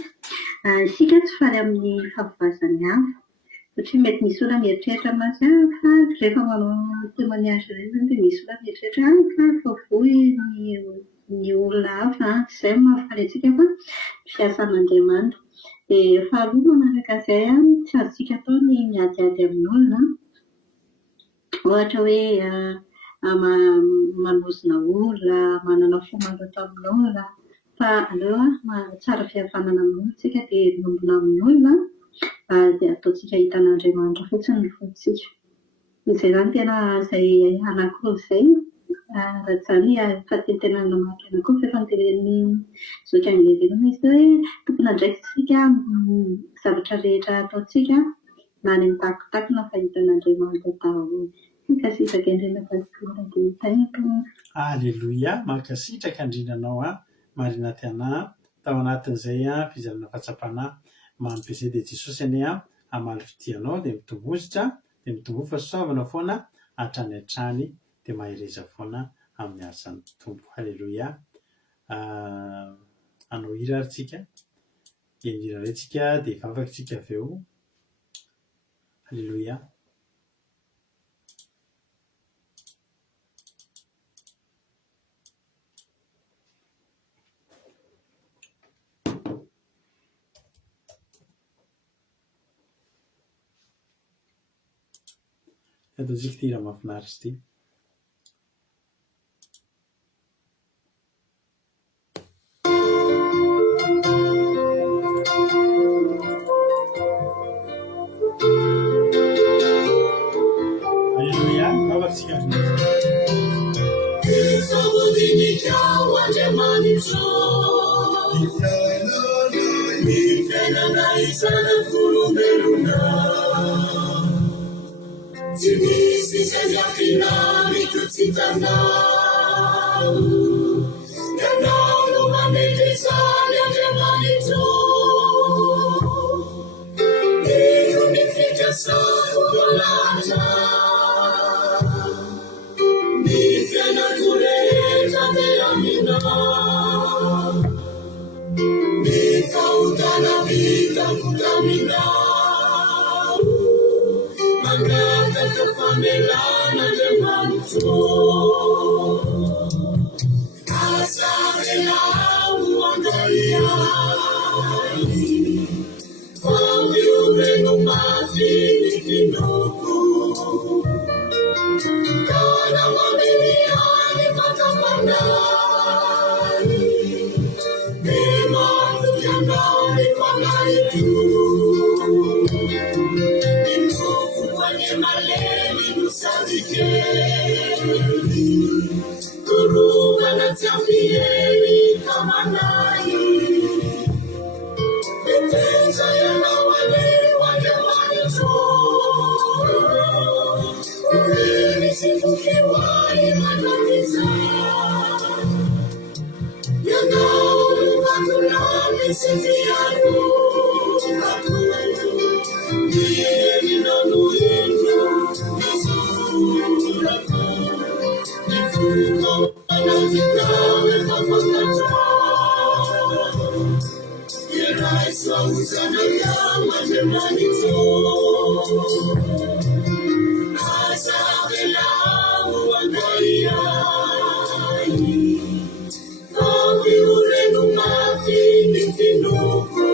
isika tsy faly amin'ny fahavazany hafa satria mety misy olona mieritreritra matsy fa rehefa manao témoignage ireny zany dia misy olona mieritreritra fa voy ny olona hafa tsy izay mahafaly antsika fa fiasan'Andriamanitra. Dia faharoa manaraka izay tsy azontsika atao ny miadiady amin'olona ohatra hoe manozona olona, manana fomandra amin'olona, fa aleo tsara fihavanana amin'olona tsika dia nombona amin'olona dia ataontsika hitan'Andriamanitra fotsiny ny fontsika. Izay zany tena izay anankiroa izay raha izany fa tena namarika anankiroa fa efa notenenin'ny zoky Anglelerina izy hoe tokony andraikitsika zavatra rehetra ataontsika na any amin'ny takitakina fa hitan'Andriamanitra daholo. Makasitraka indrindra pasitera dia taiko. Halleloia, makasitraka indrindranao Marina Tiana tao anatin'izay fizarana fahatsapana mamy be izay dia Jesosy anie hamaly fidianao dia mitombozotra dia mitombo fahasoavana foana hatrany hatrany dia mahireza foana amin'ny asan'ny tompo. Halleloia. Anao hira ary tsika, ihira iray tsika dia hivavaka tsika avy eo. Halleloia. Ataontsika ity raha mahafinaritra ity. Halleluia, vavatsika Isavodinikao Andriamanitra, ny fiainana isan'olombelona. Tsy misy izay afinariko tsy tanao, ianao no manendresany Andriamanitra. Io ny fikasako dolatra, ny fiainako rehetra dia aminao, ny fahotana vitako taminao, mangataka famelana Andriamanitra. Asa velao andaiany, fa mioreno mafy ny finoko, kana mameliany fatapanany, de matoky anao ny fanaito. Malemi no sadikeli, turuvana tiambieli kamanai, betenza yana wale Andriamanitra. Ureni sifukiwai manatiza, yana uvatulami sifiaru, Nieni no nuendo, Nisurako, Nifuko, Anazikawe, Fafakacha. Yerai Sausana Yama Jemanito, Asa Velau Andaiai, Fabi Urenu Mafi Nifinuko,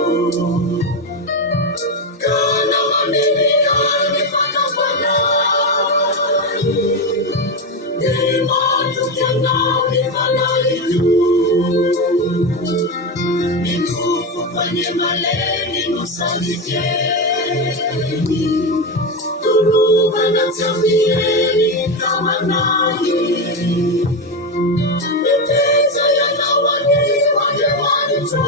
kana mameliani fatapanai, de matuki anao ny fanaitu. Mitufu kwenye maleni no sadikeni, turuvana tiambieni kamanai, beteza yana wale Andriamanitra.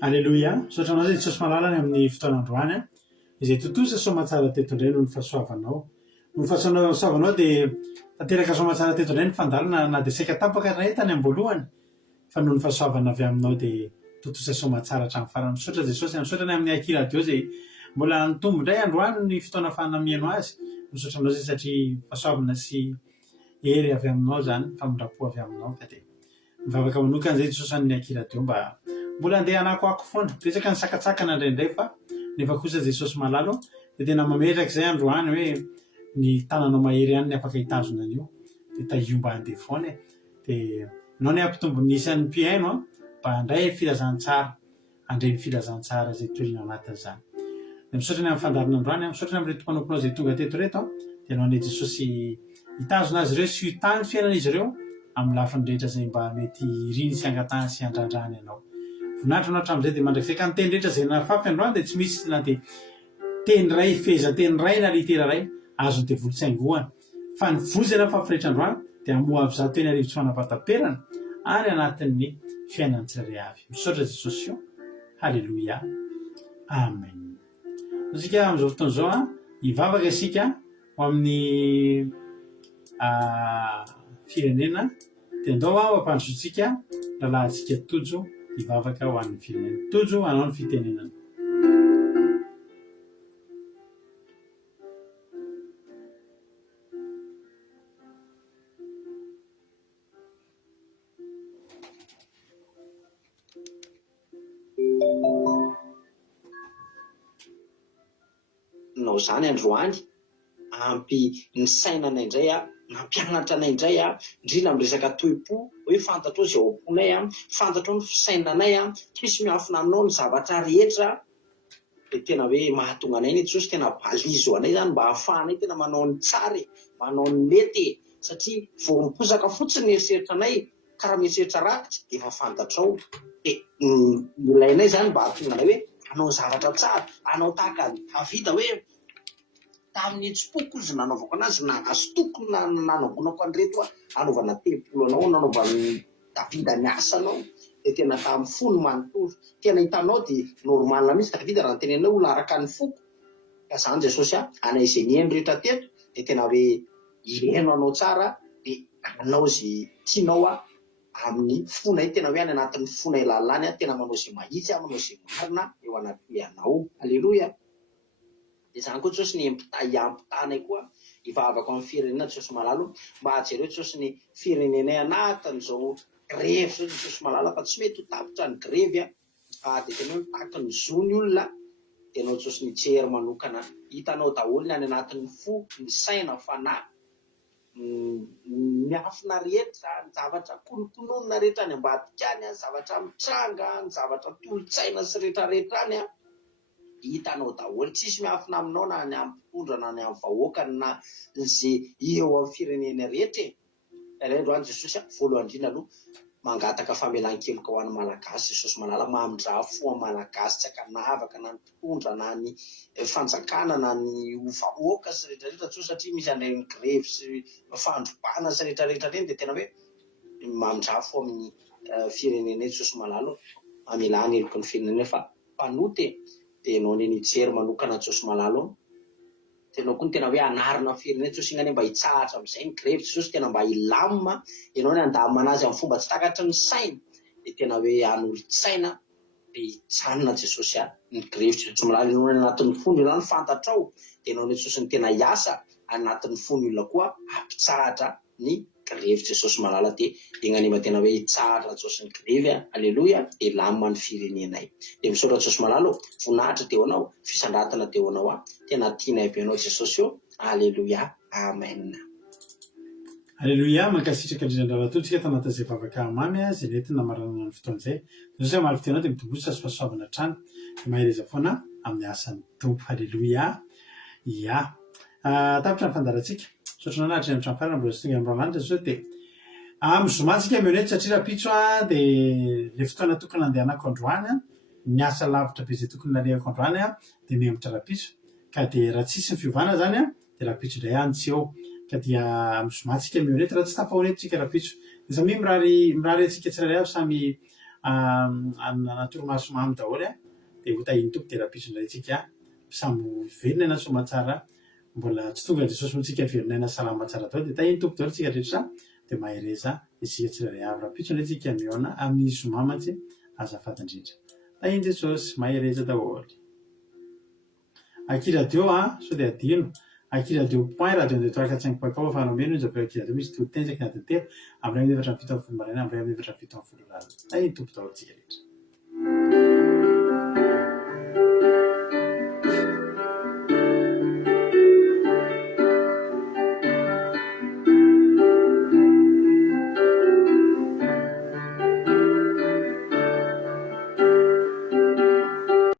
Alléluia. Misaotra anao zay Jesosy malalany amin'ny fotoanandroany izay totoza somatsara teto indray no ny fahasoavanao. No ny fahasoavanao dia tanteraka somatsara teto indray ny fandalina na dia saika tapaka ray tany am-boalohany fa noho ny fahasoavana avy aminao dia totoza somatsara hatramin'ny farany. Misaotra Jesosy, misaotra ny amin'ny Aki Radio izay mbola nitombo indray androany ny fotoana fanamianao azy. Misaotra anao zay satria fahasoavana sy hery avy aminao zany, famindrapo avy aminao ka dia mivavaka manokana zay Jesosy amin'ny Aki Radio mba mbola andeha anakoako foana, betsaka ny sakatsakana indraindray fa nefa kosa Jesosy malalo dia tena mametraka izay androany hoe ny tananao mahery ihany ny afaka hitazona an'io dia tahiomba andeha foana dia nao ny ampitombo ny isan'ny mpiaino mba handray filazantsara, handray ny filazantsara izay toriana anatin'izany. Dia misaotra ny amin'ny fandarin'androany, misaotra ny amin'ireo tompan'omponao izay tonga teto reto dia nao ny Jesosy hitazona azy ireo sy hitany fiainan'izy ireo amin'ny lafiny rehetra izay mba mety iriny sy angatahany sy andrandrany ianao. Voninahitra anao hatramin'izay dia mandrakizay ka ny teny rehetra izay nafafy androany dia tsy misy na dia teny ray feza teny ray na litera ray azony dia volotsaingohany fa ny vozana fafirehetra androany dia amoa avy zato eny arivo tsy manam-pataperana ary anatin'ny fiainan'ny tsirairay avy. Misaotra Jesosy io. Halleluia. Amen. Isika amin'izao fotoana izao hivavaka isika ho amin'ny firenena dia andao ampandrosotsika lalahintsika tojo hivavaka ho an'ny firenena. Tojo anao ny fitenenana. Nao zany androany ampy ny sainana indray nampianatra anay indray indrindra amin'ny resaka toe-po hoe fantatro izay ao am-ponay fantatro ny fisainanay tsisy miafina aminao ny zavatra rehetra dia tena hoe mahatonga anay ny Jesosy tena balizo anay zany mba hahafahanay tena manao ny tsara manao ny mety satria vao miposaka fotsiny ny eritreritra anay karaha mieritreritra ratsy dia efa fantatrao dia ilainay zany mba hahatonga anay hoe hanao zavatra tsara, hanao tahaka Davida hoe tamin'ny tsipoko izy nanaovako anazy na astoko nanambonako an'ireto anaovana tempolo anao, nanaovana Davida ny asanao dia tena tamin'ny fony manontolo tena hitanao dia normal mihitsy Davida raha nytenenao olona araka ny foko ka izany Jesosy anay izay nihaino rehetra teto dia tena hoe ilaino anao tsara dia anao izay tianao amin'ny fonay tena hoe any anatin'ny fonay lalàny tena manao izay mahitsy manao izay marina eo anaty anao. Alleluia. Dia izany koa Jesosy ny iampitahanay koa hivavaka amin'ny firenena Jesosy malalo mba hajereo Jesosy ny firenenay anatin'izao grevy zao Jesosy malala fa tsy mety ho tapitra ny grevy dia tena hoe mitaky ny zony olona dia anao Jesosy ny jery manokana hitanao daholo ny any anatin'ny fo ny saina fanahy miafina rehetra ny zavatra konokononina rehetra any ambadika any zavatra mitranga ny zavatra tolotsaina sy rehetrarehetra any hitanao daholo tsisy miafina aminao na ny amin'ny mpitondra na ny amin'ny vahoaka na izay eo amin'ny firenena rehetra. Ilaindro any Jesosy voalohany indrindra aloha mangataka famelan-keloka ho an'ny malagasy Jesosy malala mamindra fo amin'ny malagasy tsy akanavaka na ny mpitondra na ny fanjakana na ny ovahoaka sy rehetrarehetra tso satria misy an'ireny grevy sy fandrobana sy rehetrarehetra reny dia tena hoe mamindra fo amin'ny firenena Jesosy malala amelany heloky ny firenena fa mpanoty dia ianao ny nijery manokana Jesosy malala tenao koa ny tena hoe anarina firenena Jesosy iny mba hitsahatra amin'izay ny grevy Jesosy tena mba hilamina ianao ny andamina azy amin'ny fomba tsy takatry ny saina dia tena hoe anolo-tsaina dia hijanona Jesosy ny grevy Jesosy malala ianao ny anatin'ny fony ianao ny fantatrao dia ianao ny Jesosy ny tena hiasa anatin'ny fony olona koa ampitsahatra ny grevy Jesosy malala dia enganima tena hoe hitsahatra Jesosy ny grevy aleloia dia lamina ny firenenay dia misaotra Jesosy malala voninahitra teo anao fisandratana teo anao tena tianay be anao Jesosy aleloia amen. Aleloia, mankasitraka indrindra tsika tanatin'izay vavaka mamy izay nentina marana ny fotoan'izay Jesosy maro fitenao dia mitombosa sy fahasoavana hatrany dia mahireza foana amin'ny asan'ny tompo. Aleloia. Ia tapitra ny fandarantsika sotrana anahitra ny trano farana mbola sy tonga amin'ny ran'anitra Jesosy dia amin'ny zomantsika mionety satria rapitso dia le fotoana tokony andehanako androany miasa lavitra be izay tokony nalehako androany dia mihemitra rapitso ka dia raha tsisy ny fiovana zany dia rapitso indray any tsy eo ka dia amin'ny zomantsika mionety raha tsy tafahonetintsika rapitso dia samy mirary antsika tsirairay avy samy anatoromaso mamy daholo dia hotahiny tompo dia rapitso indray tsika samy velona na somatsara mbola tsy tonga Jesosy moa velona na salama tsara daholo dia tahiny tompo daholo tsika rehetra dia mahireza isika tsirairay avy rapitso indray tsika miona amin'ny zomamatsy azafady indrindra tahiny Jesosy mahireza daholo. Aki radio sao dia adino Aki radio point radio andetoraka 5.com fanomeno ny zabeo Aki radio misy totenzaka na tantero amin'ny 24 amin'ny 7 maraina amin'ny 24 amin'ny 7 tahiny tompo daholo tsika rehetra.